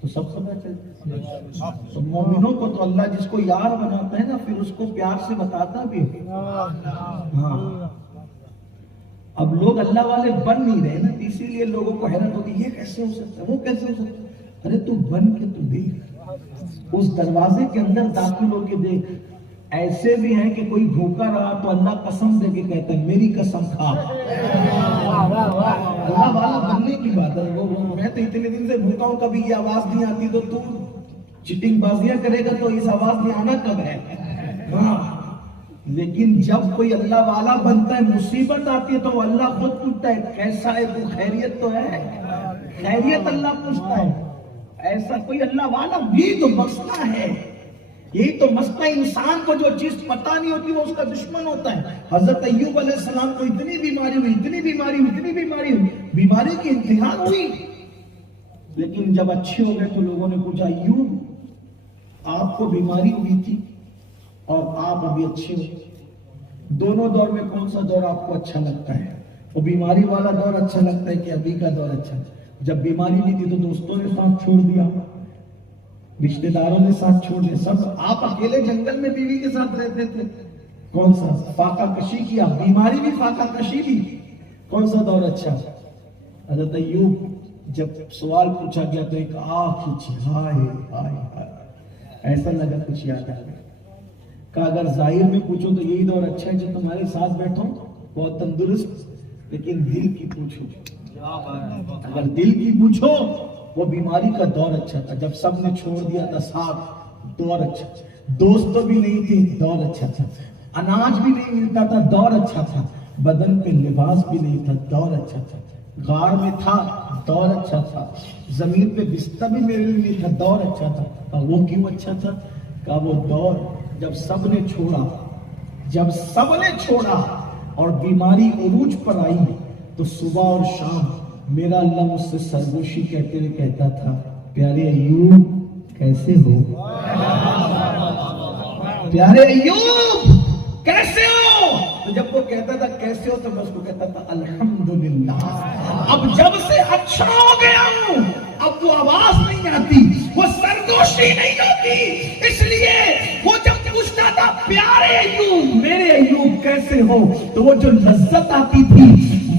تو سب پتا چلتا ہے. تو مومنوں کو تو اللہ جس کو یار بناتا ہے نا پھر اس کو پیار سے بتاتا بھی. ہاں اب لوگ اللہ والے بن نہیں رہے نا، اسی لیے لوگوں کو حیرت ہوتی ہے یہ کیسے ہو سکتا ہے، وہ کیسے ہو سکتا ہے. ارے تو بن کے تو دیکھ، اس دروازے کے اندر داخل ہو کے دیکھ. ایسے بھی ہیں کہ کوئی بھوکا رہا تو اللہ قسم دے کے کہتا ہے میری قسم کھا. اللہ والا بننے کی بات ہے. میں تو اتنے دن سے بھوکا ہوں، کبھی یہ آواز نہیں آتی تو تو چٹنگ بازیاں کرے گا تو اس آواز میں آنا کب ہے؟ ہاں لیکن جب کوئی اللہ والا بنتا ہے مصیبت آتی ہے تو اللہ خود پوچھتا ہے کیسا ہے تو، خیریت تو ہے؟ خیریت اللہ پوچھتا ہے. ایسا کوئی اللہ والا بھی تو مسئلہ ہے. یہی تو مسئلہ انسان کو جو چیز پتہ نہیں ہوتی وہ اس کا دشمن ہوتا ہے. حضرت ایوب علیہ السلام کو اتنی بیماری ہوئی، اتنی بیماری ہوئی، اتنی بیماری ہوئی، بیماری کی انتہا ہوئی، لیکن جب اچھے ہو گئے تو لوگوں نے پوچھا ایوب آپ کو بیماری ہوئی تھی اور آپ ابھی اچھے ہو، دونوں دور میں کون سا دور آپ کو اچھا لگتا ہے؟ وہ بیماری والا دور اچھا لگتا ہے کہ ابھی کا دور اچھا؟ جب بیماری نہیں تھی تو دوستوں نے ساتھ چھوڑ دیا، رشتہ داروں نے ساتھ چھوڑ دیا، سب. آپ اکیلے جنگل میں بیوی کے ساتھ رہتے تھے، کون سا؟ فاقہ کشی کیا، بیماری بھی فاقہ کشی بھی، کون سا دور اچھا؟ حضرت ایوب جب سوال پوچھا گیا تو ایک آنکھ کھینچی، ہائے ہائے ہائے، ایسا لگا کچھ یاد آ گیا، کہا اگر ظاہر میں پوچھو تو یہی دور اچھا ہے جو تمہارے ساتھ بیٹھو بہت تندرست، لیکن دل کی پوچھو، اگر دل کی پوچھو وہ بیماری کا دور اچھا تھا، جب سب نے چھوڑ دیا تھا ساتھ، دور اچھا تھا، دوست بھی نہیں تھے، دور اچھا تھا، اناج بھی نہیں ملتا تھا، دور اچھا تھا، بدن پہ لباس بھی نہیں تھا، دور اچھا تھا، غار میں تھا، دور اچھا تھا، زمین پہ بستر بھی میرے لیے نہیں تھا، دور اچھا تھا۔ کہا وہ کیوں اچھا تھا؟ کہا وہ دور جب سب نے چھوڑا، جب سب نے چھوڑا اور بیماری عروج پر آئی تو صبح اور شام میرا اللہ مجھ سے سرگوشی کہتے ہوئے کہتا تھا، پیارے ایوب کیسے ہو؟ پیارے ایوب کیسے ہو؟ تو جب وہ کہتا تھا کیسے ہو تو میں اس کو کہتا تھا الحمدللہ، اب جب سے اچھا ہو گیا ہوں اب وہ آواز نہیں آتی، وہ سرگوشی نہیں ہوتی، اس لیے وہ جب پوچھتا تھا پیارے ایوب میرے ایوب کیسے ہو تو وہ جو لذت آتی تھی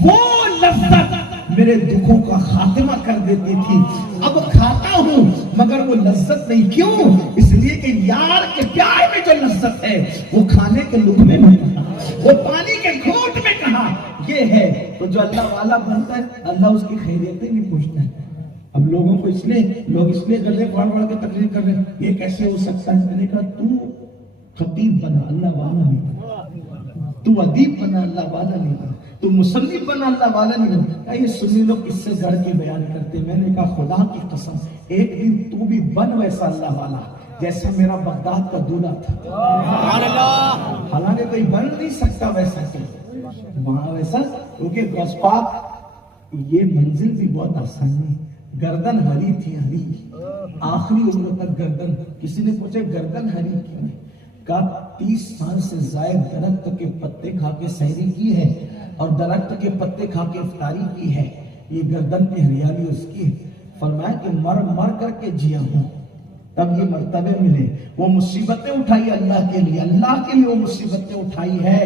وہ لذت میرے دکھوں کا خاتمہ کر دیتی تھی۔ اب کھاتا ہوں مگر وہ لذت نہیں، کیوں؟ اس لیے کہ یار کے پیار میں جو لذت ہے وہ کھانے کے لقمے میں کہا، وہ پانی کے گھونٹ میں کہا، یہ ہے۔ تو جو اللہ والا بنتا ہے اللہ اس کی خیریتیں بھی پوچھتا ہے۔ اب لوگوں کو لوگ اس لیے گلے پھاڑ پھاڑ کے تقریر کر رہے ہیں یہ کیسے ہو سکتا ہے؟ میں نے کہا تو خطیب بنا، اللہ والا نہیں بنا، تو ادیب بنا، اللہ والا نہیں بنا، تو مصنف بنا، اللہ والا نہیں بنا۔ یہ سنی لوگ اس سے گھر کے بیان کرتے، میں نے کہا خدا کی قسم ایک دن تو بھی بن ویسا اللہ والا جیسا میرا بغداد کا دولہا تھا، حالانکہ کوئی بن نہیں سکتا ویسا کہ وہاں ویسا، کیونکہ غوث پاک یہ منزل بھی بہت آسان نہیں، گردن ہری تھی، ہری آخری عمر تک گردن، کسی نے پوچھا گردن ہری کیوں ہے؟ کہا 30 سال سے زائد درخت کے پتے کھا کے سحری کی ہے اور درخت کے پتے کھا کے افطاری کی ہے، یہ گردن پہ ہریالی اس کی ہے۔ فرمایا کہ مر مر کر کے جیا ہوں تب یہ مرتبے ملے، وہ مصیبتیں اٹھائی اللہ کے لیے، اللہ کے لیے وہ مصیبتیں اٹھائی ہے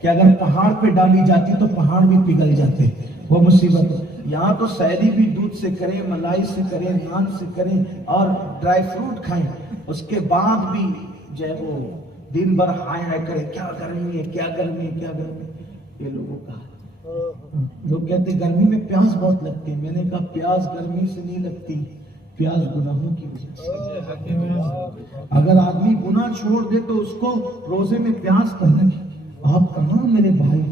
کہ اگر پہاڑ پہ ڈالی جاتی تو پہاڑ بھی پگھل جاتے، وہ مصیبت۔ یہاں تو سحری بھی دودھ سے کریں، ملائی سے کریں، نان سے کریں اور ڈرائی فروٹ کھائیں، اس کے بعد بھی جو ہے وہ دن بھر ہائے ہائے کرے کیا گرمی ہے، کیا گرمی ہے، کیا گرمی ہے۔ یہ لوگوں کا لوگ کہتے گرمی میں پیاس بہت لگتی ہے، میں نے کہا پیاس گرمی سے نہیں لگتی، پیاس گناہوں کی وجہ سے۔ اگر آدمی گناہ چھوڑ دے تو اس کو روزے میں پیاس نہ لگے۔ آپ کہاں میرے بھائی،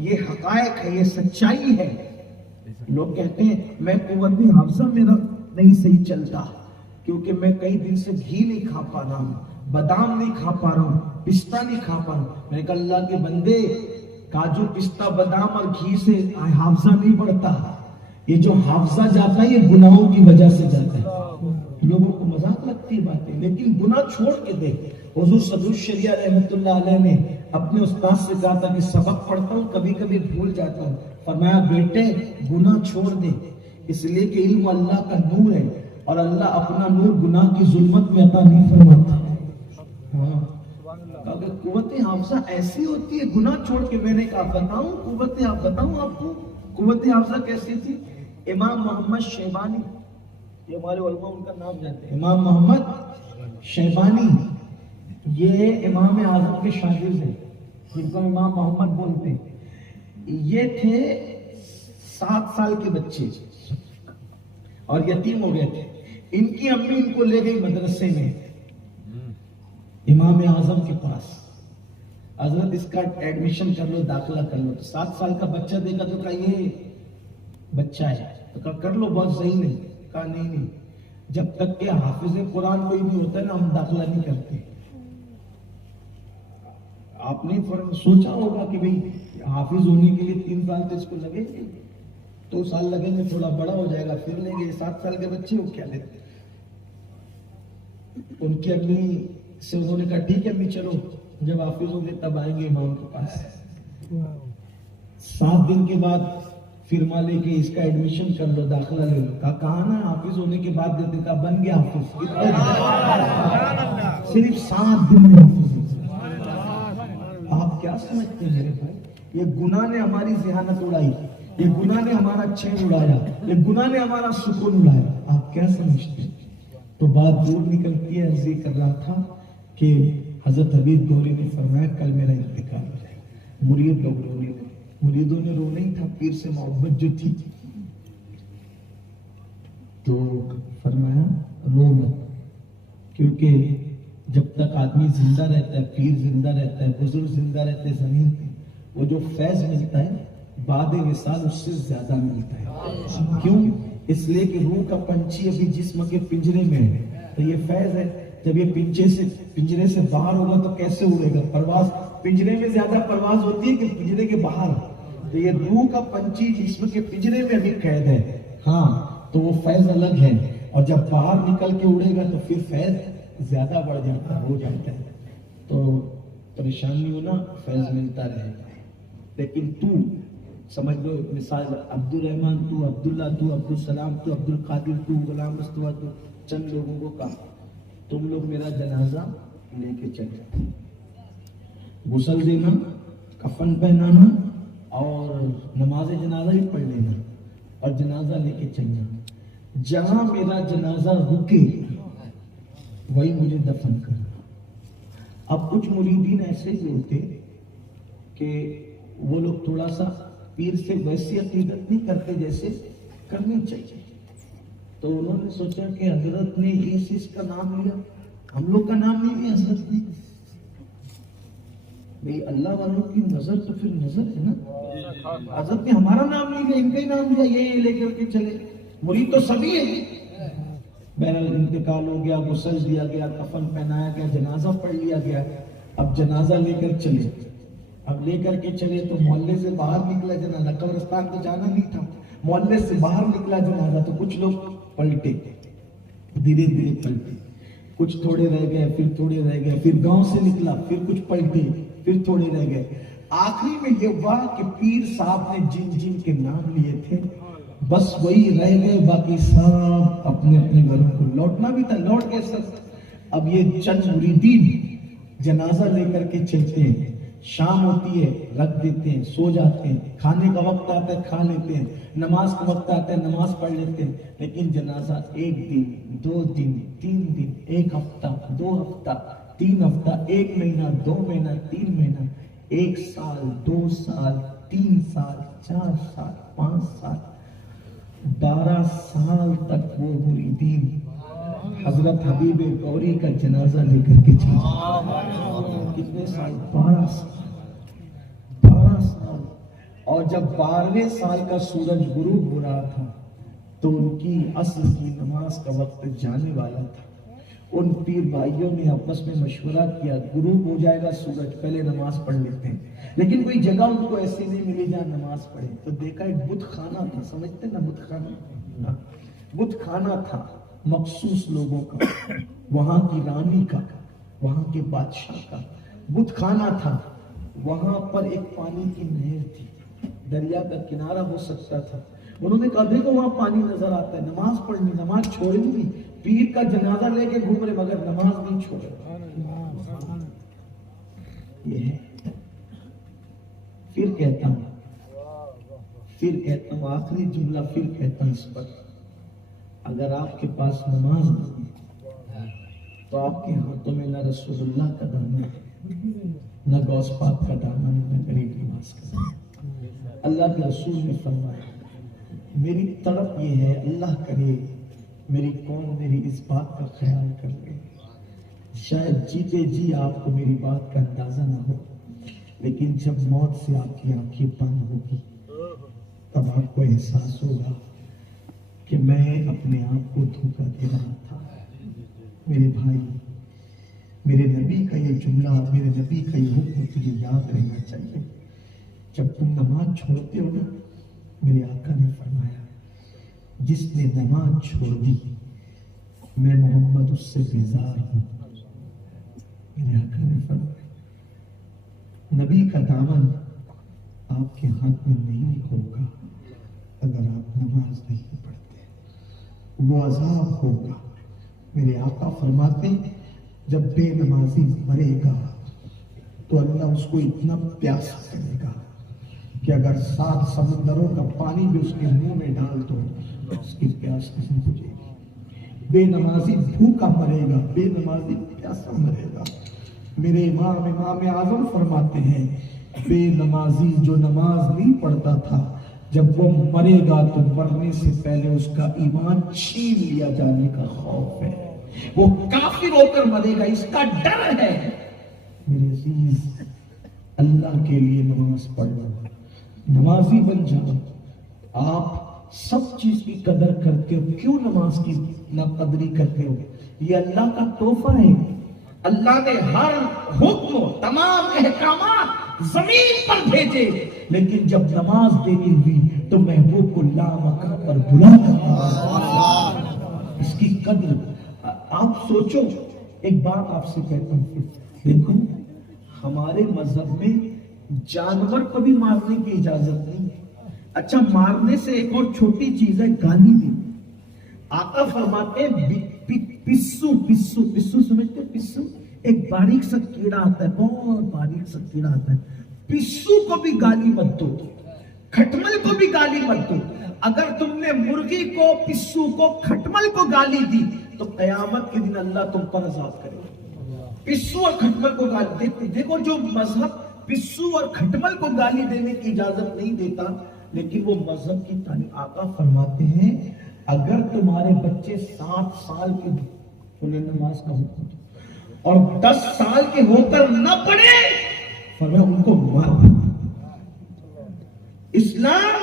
یہ حقائق ہے، یہ سچائی ہے۔ لوگ کہتے ہیں میں قوت حافظہ میرا نہیں صحیح چلتا کیونکہ میں کئی دن سے گھی نہیں کھا پا رہا ہوں، بادام نہیں کھا پا رہا ہوں، پستہ نہیں کھا پا رہا ہوں۔ میں نے کہا اللہ کے بندے، کاجو پستہ بادام اور گھی سے حافظہ نہیں بڑھتا، یہ جو حافظہ جاتا ہے یہ گناہوں کی وجہ سے جاتا ہے۔ لوگوں کو مذاق لگتی باتیں، لیکن گناہ چھوڑ کے دے۔ حضور صدر الشریعہ رحمۃ اللہ علیہ نے اپنے استاد سے کہا تھا کہ سبق پڑھتا ہوں کبھی کبھی بھول جاتا ہوں، فرمایا بیٹے گناہ چھوڑ دے، اس لیے کہ علم اللہ کا نور ہے اور اللہ اپنا نور گناہ کی ظلمت میں عطا نہیں فرماتا۔ اگر قوت حافظہ ایسی ہوتی ہے گناہ چھوڑ کے، میں نے کہا بتاؤں قوت، آپ بتاؤں آپ کو قوت حافظہ کیسی تھی؟ امام محمد شیبانی، یہ ہمارے علماء ان کا نام جانتے ہیں، امام محمد شیبانی، یہ امام اعظم کے شاگرد ہیں جن کو امام محمد بولتے ہیں۔ یہ تھے 7 سال کے بچے اور یتیم ہو گئے تھے، ان کی امی ان کو لے گئی مدرسے میں امام اعظم کے پاس، حضرت اس کا ایڈمیشن کر لو، داخلہ کر لو۔ تو 7 سال کا بچہ دیکھا تو کہا یہ بچہ ہے، تو کہا کر لو، بہت صحیح نہیں، کہا نہیں، جب تک کہ حافظ قرآن کوئی بھی ہوتا ہے نا ہم داخلہ نہیں کرتے۔ آپ نے سوچا ہوگا کہ بھئی حافظ ہونے کے لیے 3 سال تو اس کو لگے گے، 2 سال لگیں گے، تھوڑا بڑا ہو جائے گا پھر لیں گے۔ 7 سال کے بچے وہ کیا لیتے؟ ان کی امی سے انہوں نے کہا ٹھیک ہے امی چلو، جب حافظ ہوں گے تب آئیں گے امام کے پاس۔ 7 دن کے بعد فرما لے کے اس کا ایڈمیشن کر لو، داخلہ لے لو۔ کہا نا حافظ ہونے کے بعد دیتے، کہا بن گیا حافظ، صرف 7 دن میں حافظ۔ کیا سمجھتے ہیں میرے بھائی؟ یہ گناہ نے ہماری ذہانت اڑائی، یہ گناہ نے ہمارا چین اڑایا، یہ گناہ نے ہمارا سکون اڑایا، آپ کیا سمجھتے ہیں؟ تو بات دور نکلتی ہے. عرض کر رہا تھا کہ حضرت حبیب گوری نے فرمایا کل میرا انتقال ہو جائے گا. مرید لوگ رونے لگے. مریدوں نے رونا ہی تھا، پیر سے محبت جو تھی. تو فرمایا رو مت، کیونکہ جب تک آدمی زندہ رہتا ہے، پیر زندہ رہتا ہے، بزرگ زندہ رہتے ہیں زمین پہ، وہ جو فیض ملتا ہے بعد وصال اس سے زیادہ ملتا ہے. کیوں؟ اس لیے کہ روح کا پنچھی ابھی جسم کے پنجرے میں ہے، تو یہ فیض ہے. جب یہ پنجرے سے باہر ہوگا تو کیسے اڑے گا؟ پرواز پنجرے میں زیادہ پرواز ہوتی ہے کہ پنجرے کے باہر. تو یہ روح کا پنچھی جسم کے پنجرے میں ابھی قید ہے. ہاں تو وہ فیض الگ ہے، اور جب باہر نکل کے اڑے گا تو پھر فیض زیادہ بڑھ جاتا ہے، ہو جاتا ہے. تو پریشانی ہو نا، فیض ملتا رہے گا. لیکن تو سمجھ لو، مثال عبد الرحمن تو، عبداللہ تو، عبد السلام تو، عبد القادر تو، غلام مصطفیٰ تو، چند لوگوں کو کہا تم لوگ میرا جنازہ لے کے چلے، غسل دینا، کفن پہنانا اور نماز جنازہ بھی پڑھ لینا اور جنازہ لے کے چلنا. جہاں میرا جنازہ رکے وہی مجھے دفن کرنا. اب کچھ مریدین ایسے بھی ہوتے کہ وہ لوگ تھوڑا سا پیر سے ویسی عقیدت نہیں کرتے جیسے کرنی چاہیے. تو انہوں نے سوچا کہ حضرت نے اس کا نام لیا، ہم لوگ کا نام نہیں لیا حضرت نے. بھئی اللہ والوں کی نظر تو پھر نظر ہے نا. حضرت نے ہمارا نام نہیں لیا، ان کا ہی نام لیا، یہ لے کر کے چلے. مرید تو سبھی ہے. بہرحال انتقال ہو گیا، غسل دیا گیا، کفن پہنایا گیا، جنازہ پڑھ لیا گیا. اب جنازہ لے کر چلے. اب لے کر کے چلے تو محلے سے باہر نکلا جنازہ، قبرستان تو جانا نہیں تھا، محلے سے باہر نکلا جنازہ. تو کچھ لوگ پلٹے، دھیرے دھیرے پلٹے، کچھ تھوڑے رہ گئے، پھر تھوڑے رہ گئے، پھر گاؤں سے نکلا، پھر کچھ پلٹے، پھر تھوڑے رہ گئے. آخری میں یہ ہوا کہ پیر صاحب نے جن جن کے نام لیے تھے بس وہی رہ گئے، باقی سب اپنے اپنے گھروں کو لوٹنا بھی تھا، لوٹ کے سب. اب یہ چند مریدین جنازہ لے کر کے چلتے ہیں. شام ہوتی ہے رکھ دیتے ہیں، سو جاتے ہیں. کھانے کا وقت آتا ہے کھا لیتے ہیں. نماز کا وقت آتا ہے نماز پڑھ لیتے ہیں. لیکن جنازہ 1 دن 2 دن 3 دن 1 ہفتہ 2 ہفتہ 3 ہفتہ 1 مہینہ 2 مہینہ 3 مہینہ 1 سال 2 سال 3 سال 4 سال 5 سال 12 سال تک وہ مریدین حضرت حبیب گوری کا جنازہ لے کر کے چلے. کتنے سال؟ 12 سال. اور جب 12ویں سال کا سورج غروب ہو رہا تھا تو ان کی عصر کی نماز کا وقت جانے والا تھا. ان پیر بھائیوں نے آپس میں مشورہ کیا، غروب ہو جائے گا سورج، پہلے نماز پڑھ لیتے ہیں. لیکن کوئی جگہ ان کو ایسی نہیں ملی جہاں نماز پڑھے. تو دیکھا ایک بت خانہ تھا، سمجھتے نا بت خانہ؟ بت خانہ تھا مخصوص لوگوں کا، وہاں کی رانی کا، وہاں کے بادشاہ کا بت خانہ تھا. وہاں پر ایک پانی کی نہر تھی، دریا کا کنارہ ہو سکتا تھا. انہوں نے کہا دیکھو وہاں پانی نظر آتا ہے، نماز پڑھنی، نماز چھوڑنی نہیں. پیر کا جنازہ لے کے گھوم رہے مگر نماز نہیں چھوڑے. یہ ہے. پھر کہتا ہوں آخری جملہ پھر کہتا ہوں اس پر، اگر آپ کے پاس نماز نہیں تو آپ کے ہاتھوں میں نہ رسول اللہ کا دامن ہے، نہ غوث پاک کا دامن، نہ غریب نواز کا دامن. اللہ کے رسول نے فرمایا میری طرف یہ ہے، اللہ کرے میری قوم میری اس بات کا خیال کر لے. شاید جیتے جی آپ کو میری بات کا اندازہ نہ ہو، لیکن جب موت سے آپ کی آنکھیں بند ہوگی تب آپ کو احساس ہوگا کہ میں اپنے آپ کو دھوکہ دے رہا تھا. میرے بھائی، میرے نبی کا یہ جملہ، میرے نبی کا یہ حکم تجھے یاد رہنا چاہیے. جب تم نماز چھوڑتے ہو نا، میرے آقا نے فرمایا جس نے نماز چھوڑ دی میں محمد اس سے بیزار ہوں. میرے آقا نے فرمایا نبی کا دامن آپ کے ہاتھ میں نہیں ہوگا اگر آپ نماز نہیں پڑھتے، وہ عذاب ہوگا. میرے آقا فرماتے جب بے نمازی مرے گا تو اللہ اس کو اتنا پیاسا کرے گا کہ اگر 7 سمندروں کا پانی بھی اس کے منہ میں ڈال دو اس کی پیاس نہیں بجھے گی۔ بے نمازی بھوکا مرے گا، بے نمازی پیاسا مرے گا۔ میرے امام اعظم فرماتے ہیں بے نمازی جو نماز نہیں پڑھتا تھا جب وہ مرے گا تو مرنے سے پہلے اس کا ایمان چھین لیا جانے کا خوف ہے، وہ کافر ہو کر مرے گا، اس کا ڈر ہے۔ میرے عزیز، اللہ کے لیے نماز پڑھنا، نمازی بن جاؤ۔ آپ سب چیز کی قدر کرتے ہو، کیوں نماز کی ناقدری کرتے ہو؟ یہ اللہ کا تحفہ ہے۔ اللہ نے ہر حکم، تمام احکامات زمین پر بھیجے، لیکن جب نماز دینی ہوئی تو محبوب کو لامکان پر بلا کر اس کی قدر آپ سوچو۔ ایک بات آپ سے کہتا ہوں، دیکھو ہمارے مذہب میں جانور کو بھی مارنے کی اجازت نہیں ہے۔ اچھا، مارنے سے ایک اور چھوٹی چیز ہے گالی بھی۔ آقا فرماتے ہیں پسو سمجھتے ہیں؟ پسو ایک باریک سا کیڑا آتا ہے، بہت باریک سا کیڑا آتا ہے، پسو کو بھی گالی مت دو، کھٹمل کو بھی گالی مت دو۔ اگر تم نے مرغی کو، پسو کو، کھٹمل کو گالی دی تو قیامت کے دن اللہ تم پر عذاب کرے گا۔ پسو اور کھٹمل کو گالی دیکھو، جو مذہب پسو اور کھٹمل کو گالی دینے کی اجازت نہیں دیتا، لیکن وہ مذہب کی تعلیم۔ آقا فرماتے ہیں اگر تمہارے بچے 7 سال کے انہیں نماز کا حکم دو اور 10 سال کے ہو کر نہ پڑھے، فرمایا ان کو مار۔ اسلام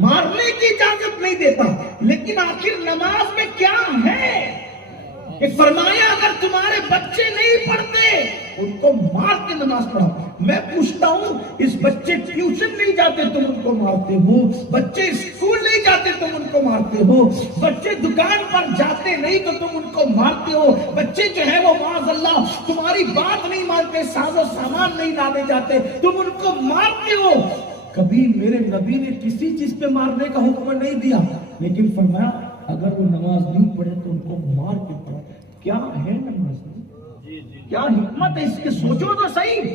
مارنے کی اجازت نہیں دیتا، لیکن آخر نماز میں کیا ہے کہ فرمایا اگر تمہارے بچے نہیں پڑھتے ان کو مار کے نماز پڑھاؤ۔ میں پوچھتا ہوں، اس بچے ٹیوشن نہیں جاتے تم ان کو مارتے ہو، بچے اسکول نہیں جاتے تم ان کو مارتے ہو، بچے دکان پر جاتے نہیں تو تم ان کو مارتے ہو، بچے جو ہے وہ معاذ اللہ تمہاری بات نہیں مانتے، ساز و سامان نہیں لانے جاتے، تم ان کو مارتے ہو۔ کبھی میرے نبی نے کسی چیز پہ مارنے کا حکم نہیں دیا، لیکن فرمایا اگر وہ نماز نہیں پڑھے تو ان کو مار کے پڑھا۔ کیا ہے نماز میں؟ کیا حکمت ہے اس کے؟ سوچو تو صحیح۔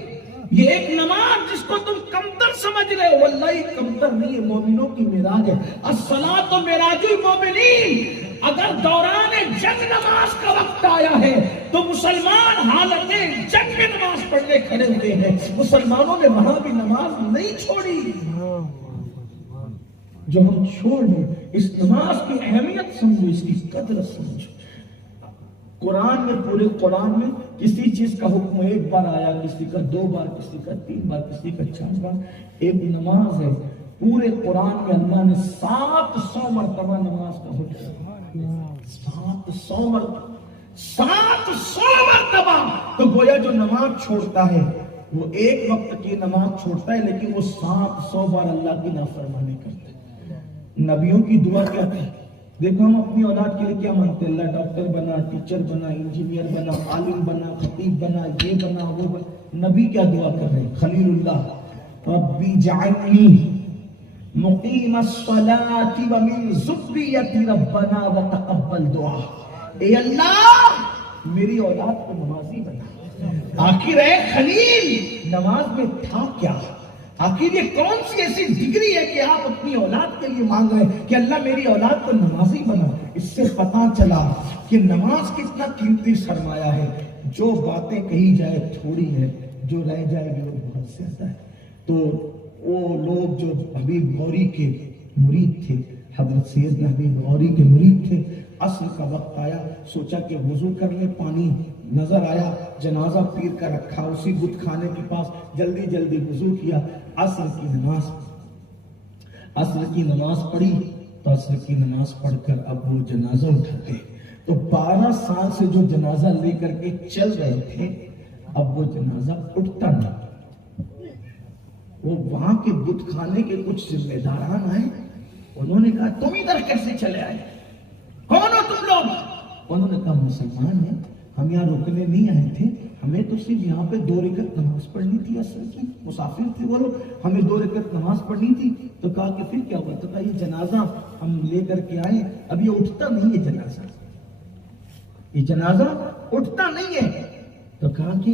یہ ایک نماز جس کو تم کمتر سمجھ رہے ہو، واللہ کمتر نہیں ہے، مومنوں کی معراج ہے۔ الصلاۃ معراج المومنین۔ اگر دوران جنگ نماز کا وقت آیا ہے تو مسلمان حالت جنگ میں نماز پڑھنے کھڑے ہوئے ہیں۔ مسلمانوں نے وہاں بھی نماز نہیں چھوڑی جو ہم چھوڑ دیں۔ اس نماز کی اہمیت سمجھو، اس کی قدر سمجھو۔ قرآن میں، پورے قرآن میں کسی چیز کا حکم ایک بار آیا، کسی کا 2 بار، کسی کا 3 بار، کسی کا 4 بار۔ ایک نماز ہے، پورے قرآن میں اللہ نے 700 مرتبہ نماز کا حکم، 700 مرتبہ، 700 مرتبہ۔ تو گویا جو نماز چھوڑتا ہے وہ ایک وقت کی نماز چھوڑتا ہے، لیکن وہ 700 بار اللہ کی نافرمانی کرتا ہے۔ نبیوں کی دعا کیا تھی؟ دیکھو ہم اپنی اولاد کے لیے کیا مانگتے ہیں؟ اللہ ڈاکٹر بنا، ٹیچر بنا، انجینئر بنا، عالم بنا، خطیب بنا، یہ بنا، وہ بنا۔ نبی کیا دعا کر رہے ہیں؟ خلیل اللہ ربی جعلنی مقیم الصلاۃ ومن ذریتی ربنا وتقبل دعا۔ اے اللہ میری اولاد کو نمازی بنا۔ آخر ہے خلیل، نماز میں تھا کیا؟ آخر یہ کون سی ایسی ڈگری ہے کہ آپ اپنی اولاد کے لیے مانگ رہے ہیں کہ اللہ میری اولاد کو نمازی بنا؟ اس سے پتہ چلا کہ نماز کتنا قیمتی سرمایہ ہے۔ جو باتیں کہی جائے تھوڑی ہے، جو رہ جائے گی وہ بہت زیادہ ہے۔ تو وہ لوگ جو حبیب غوری کے مرید تھے، حضرت سیدنا حبیب غوری کے مرید تھے، عصر کا وقت آیا، سوچا کہ وضو کر لیں، پانی نظر آیا، جنازہ پیر کا رکھا اسی بت خانے کے پاس، جلدی جلدی وضو کیا، عصر کی نماز پڑھی۔ تو عصر کی نماز پڑھ کر اب وہ جنازہ اٹھاتے، تو 12 سال سے جو جنازہ لے کر کے چل رہے تھے، اب وہ جنازہ اٹھتا نہیں۔ وہ وہاں کے بت خانے کے کچھ ذمہ داران آئے، انہوں نے کہا تم ادھر کیسے چلے آئے؟ کون ہو تم لوگ؟ انہوں نے کہا مسلمان ہیں، ہم یہاں رکنے نہیں آئے تھے، ہمیں تو صرف یہاں پہ 2 رکعت نماز پڑھنی تھی، عصر کی، مسافر تھے وہ لوگ، ہمیں 2 رکعت نماز پڑھنی تھی۔ تو کہا کہ پھر کیا ہوا؟ تو کہا یہ جنازہ ہم لے کر کے آئے، اب یہ اٹھتا نہیں، یہ جنازہ اٹھتا نہیں ہے۔ تو کہا کہ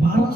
12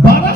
12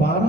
12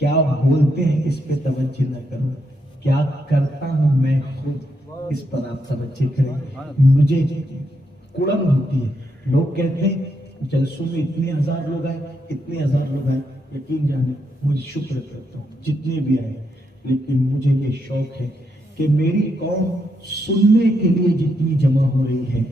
کیا بولتے ہیں اس پہ توجہ نہ کرو، کیا کرتا ہوں میں خود اس پر آپ توجہ کریں۔ مجھے کڑن ہوتی ہے، لوگ کہتے ہیں جلسوں میں اتنے ہزار لوگ آئے، اتنے ہزار لوگ آئے، یقین جانے مجھے شکر کرتا ہوں جتنے بھی آئے، لیکن مجھے یہ شوق ہے کہ میری قوم سننے کے لیے جتنی جمع ہو رہی ہے،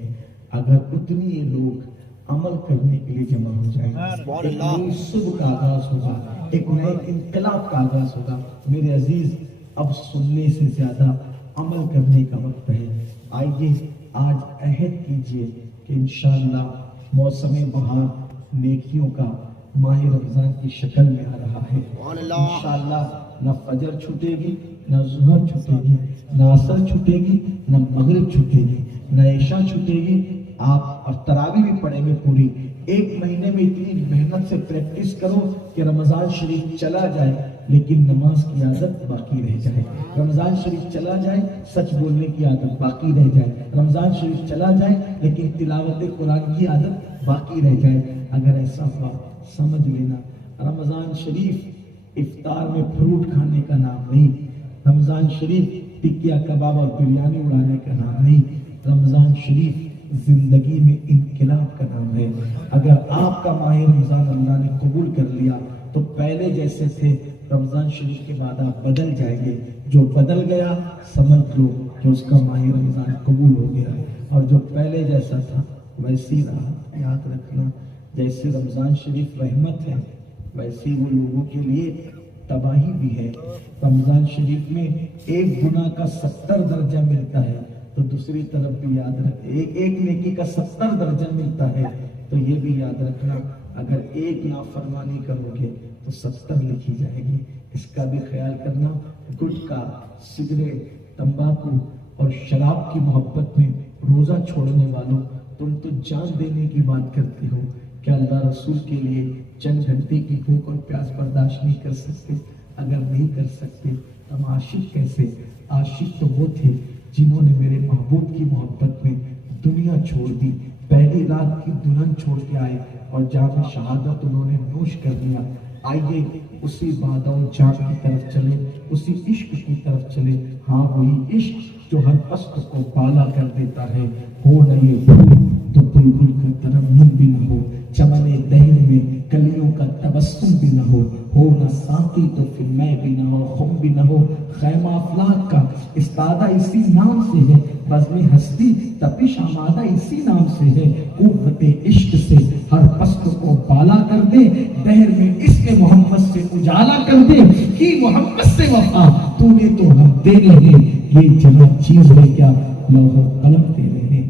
اگر اتنی یہ لوگ عمل کرنے کے لیے جمع ہو جائیں، ایک نئی صبح کا آغاز ہوگا، ایک نئے انقلاب کا آغاز ہوگا۔ میرے عزیز، اب سننے سے زیادہ عمل کرنے کا وقت ہے۔ آئیے آج عہد کیجئے کہ انشاءاللہ موسم بہار نیکیوں کا ماہ رمضان کی شکل میں آ رہا ہے۔ انشاءاللہ نہ فجر چھوٹے گی، نہ ظہر چھوٹے گی، نہ عصر چھوٹے گی، نہ مغرب چھوٹے گی، نہ عشاء چھوٹے گی۔ آپ اور تراویح بھی پڑھیں گے پوری۔ ایک مہینے میں اتنی محنت سے پریکٹس کرو کہ رمضان شریف چلا جائے لیکن نماز کی عادت باقی رہ جائے، رمضان شریف چلا جائے سچ بولنے کی عادت باقی رہ جائے، رمضان شریف چلا جائے لیکن تلاوت قرآن کی عادت باقی رہ جائے۔ اگر ایسا ہوا سمجھ لینا رمضان شریف افطار میں فروٹ کھانے کا نام نہیں، رمضان شریف ٹکیا کباب اور بریانی اڑانے کا نام نہیں، رمضان شریف زندگی میں انقلاب کا نام ہے۔ اگر آپ کا ماہ رمضان اللہ نے قبول کر لیا تو پہلے جیسے تھے رمضان شریف کے بعد آپ بدل جائیں گے۔ جو بدل گیا سمجھ لو کہ اس کا ماہ رمضان قبول ہو گیا، اور جو پہلے جیسا تھا ویسے ہی رہا۔ یاد رکھنا جیسے رمضان شریف رحمت ہے ویسے وہ لوگوں کے لیے تباہی بھی ہے۔ رمضان شریف میں ایک گناہ کا 70 درجہ ملتا ہے، تو دوسری طرف بھی یاد رکھ ایک نیکی کا 70 درجہ ملتا ہے، تو یہ بھی یاد رکھنا اگر ایک نافرمانی کرو گے تو 70 لکھی جائے گی۔ اس کا بھی خیال کرنا۔ گٹکا، سگریٹ، تمباکو اور شراب کی محبت میں روزہ چھوڑنے والوں، تم تو جان دینے کی بات کرتے ہو، کیا اللہ رسول کے لیے چند گھنٹے کی بھوک اور پیاس برداشت نہیں کر سکتے؟ اگر نہیں کر سکتے ہم عاشق کیسے؟ عاشق تو وہ تھے جنہوں نے میرے محبوب کی محبت میں دنیا چھوڑ دی، پہلی رات کی دلہن چھوڑ کے آئے اور جام شہادت انہوں نے نوش کر لیا۔ آئیے اسی بادہ و جام کی طرف چلے، اسی عشق کی طرف چلے۔ ہاں وہی عشق جو ہر پست کو بالا کر دیتا ہے۔ ہو نہ یہ پھول تو بلبل کا ترنم بھی نہ ہو، چمن دہر میں کلیوں کا تبسم بھی نہ ہو نہ ساقی تو پھر میں بھی نہ ہو، خم بھی نہ ہو۔ خیمہ افلاک کا استادہ اسی نام سے ہے، بزم ہستی تپش آمادہ اسی نام سے ہے۔ قوت عشق سے ہر پست کو بالا کر دے، دہر میں اسم محمد سے اجالا کر دے۔ کی محمد سے وفا تو نے تو ہم تیرے ہیں، یہ جمع چیز ہے کیا لوح و قلم تیرے ہیں۔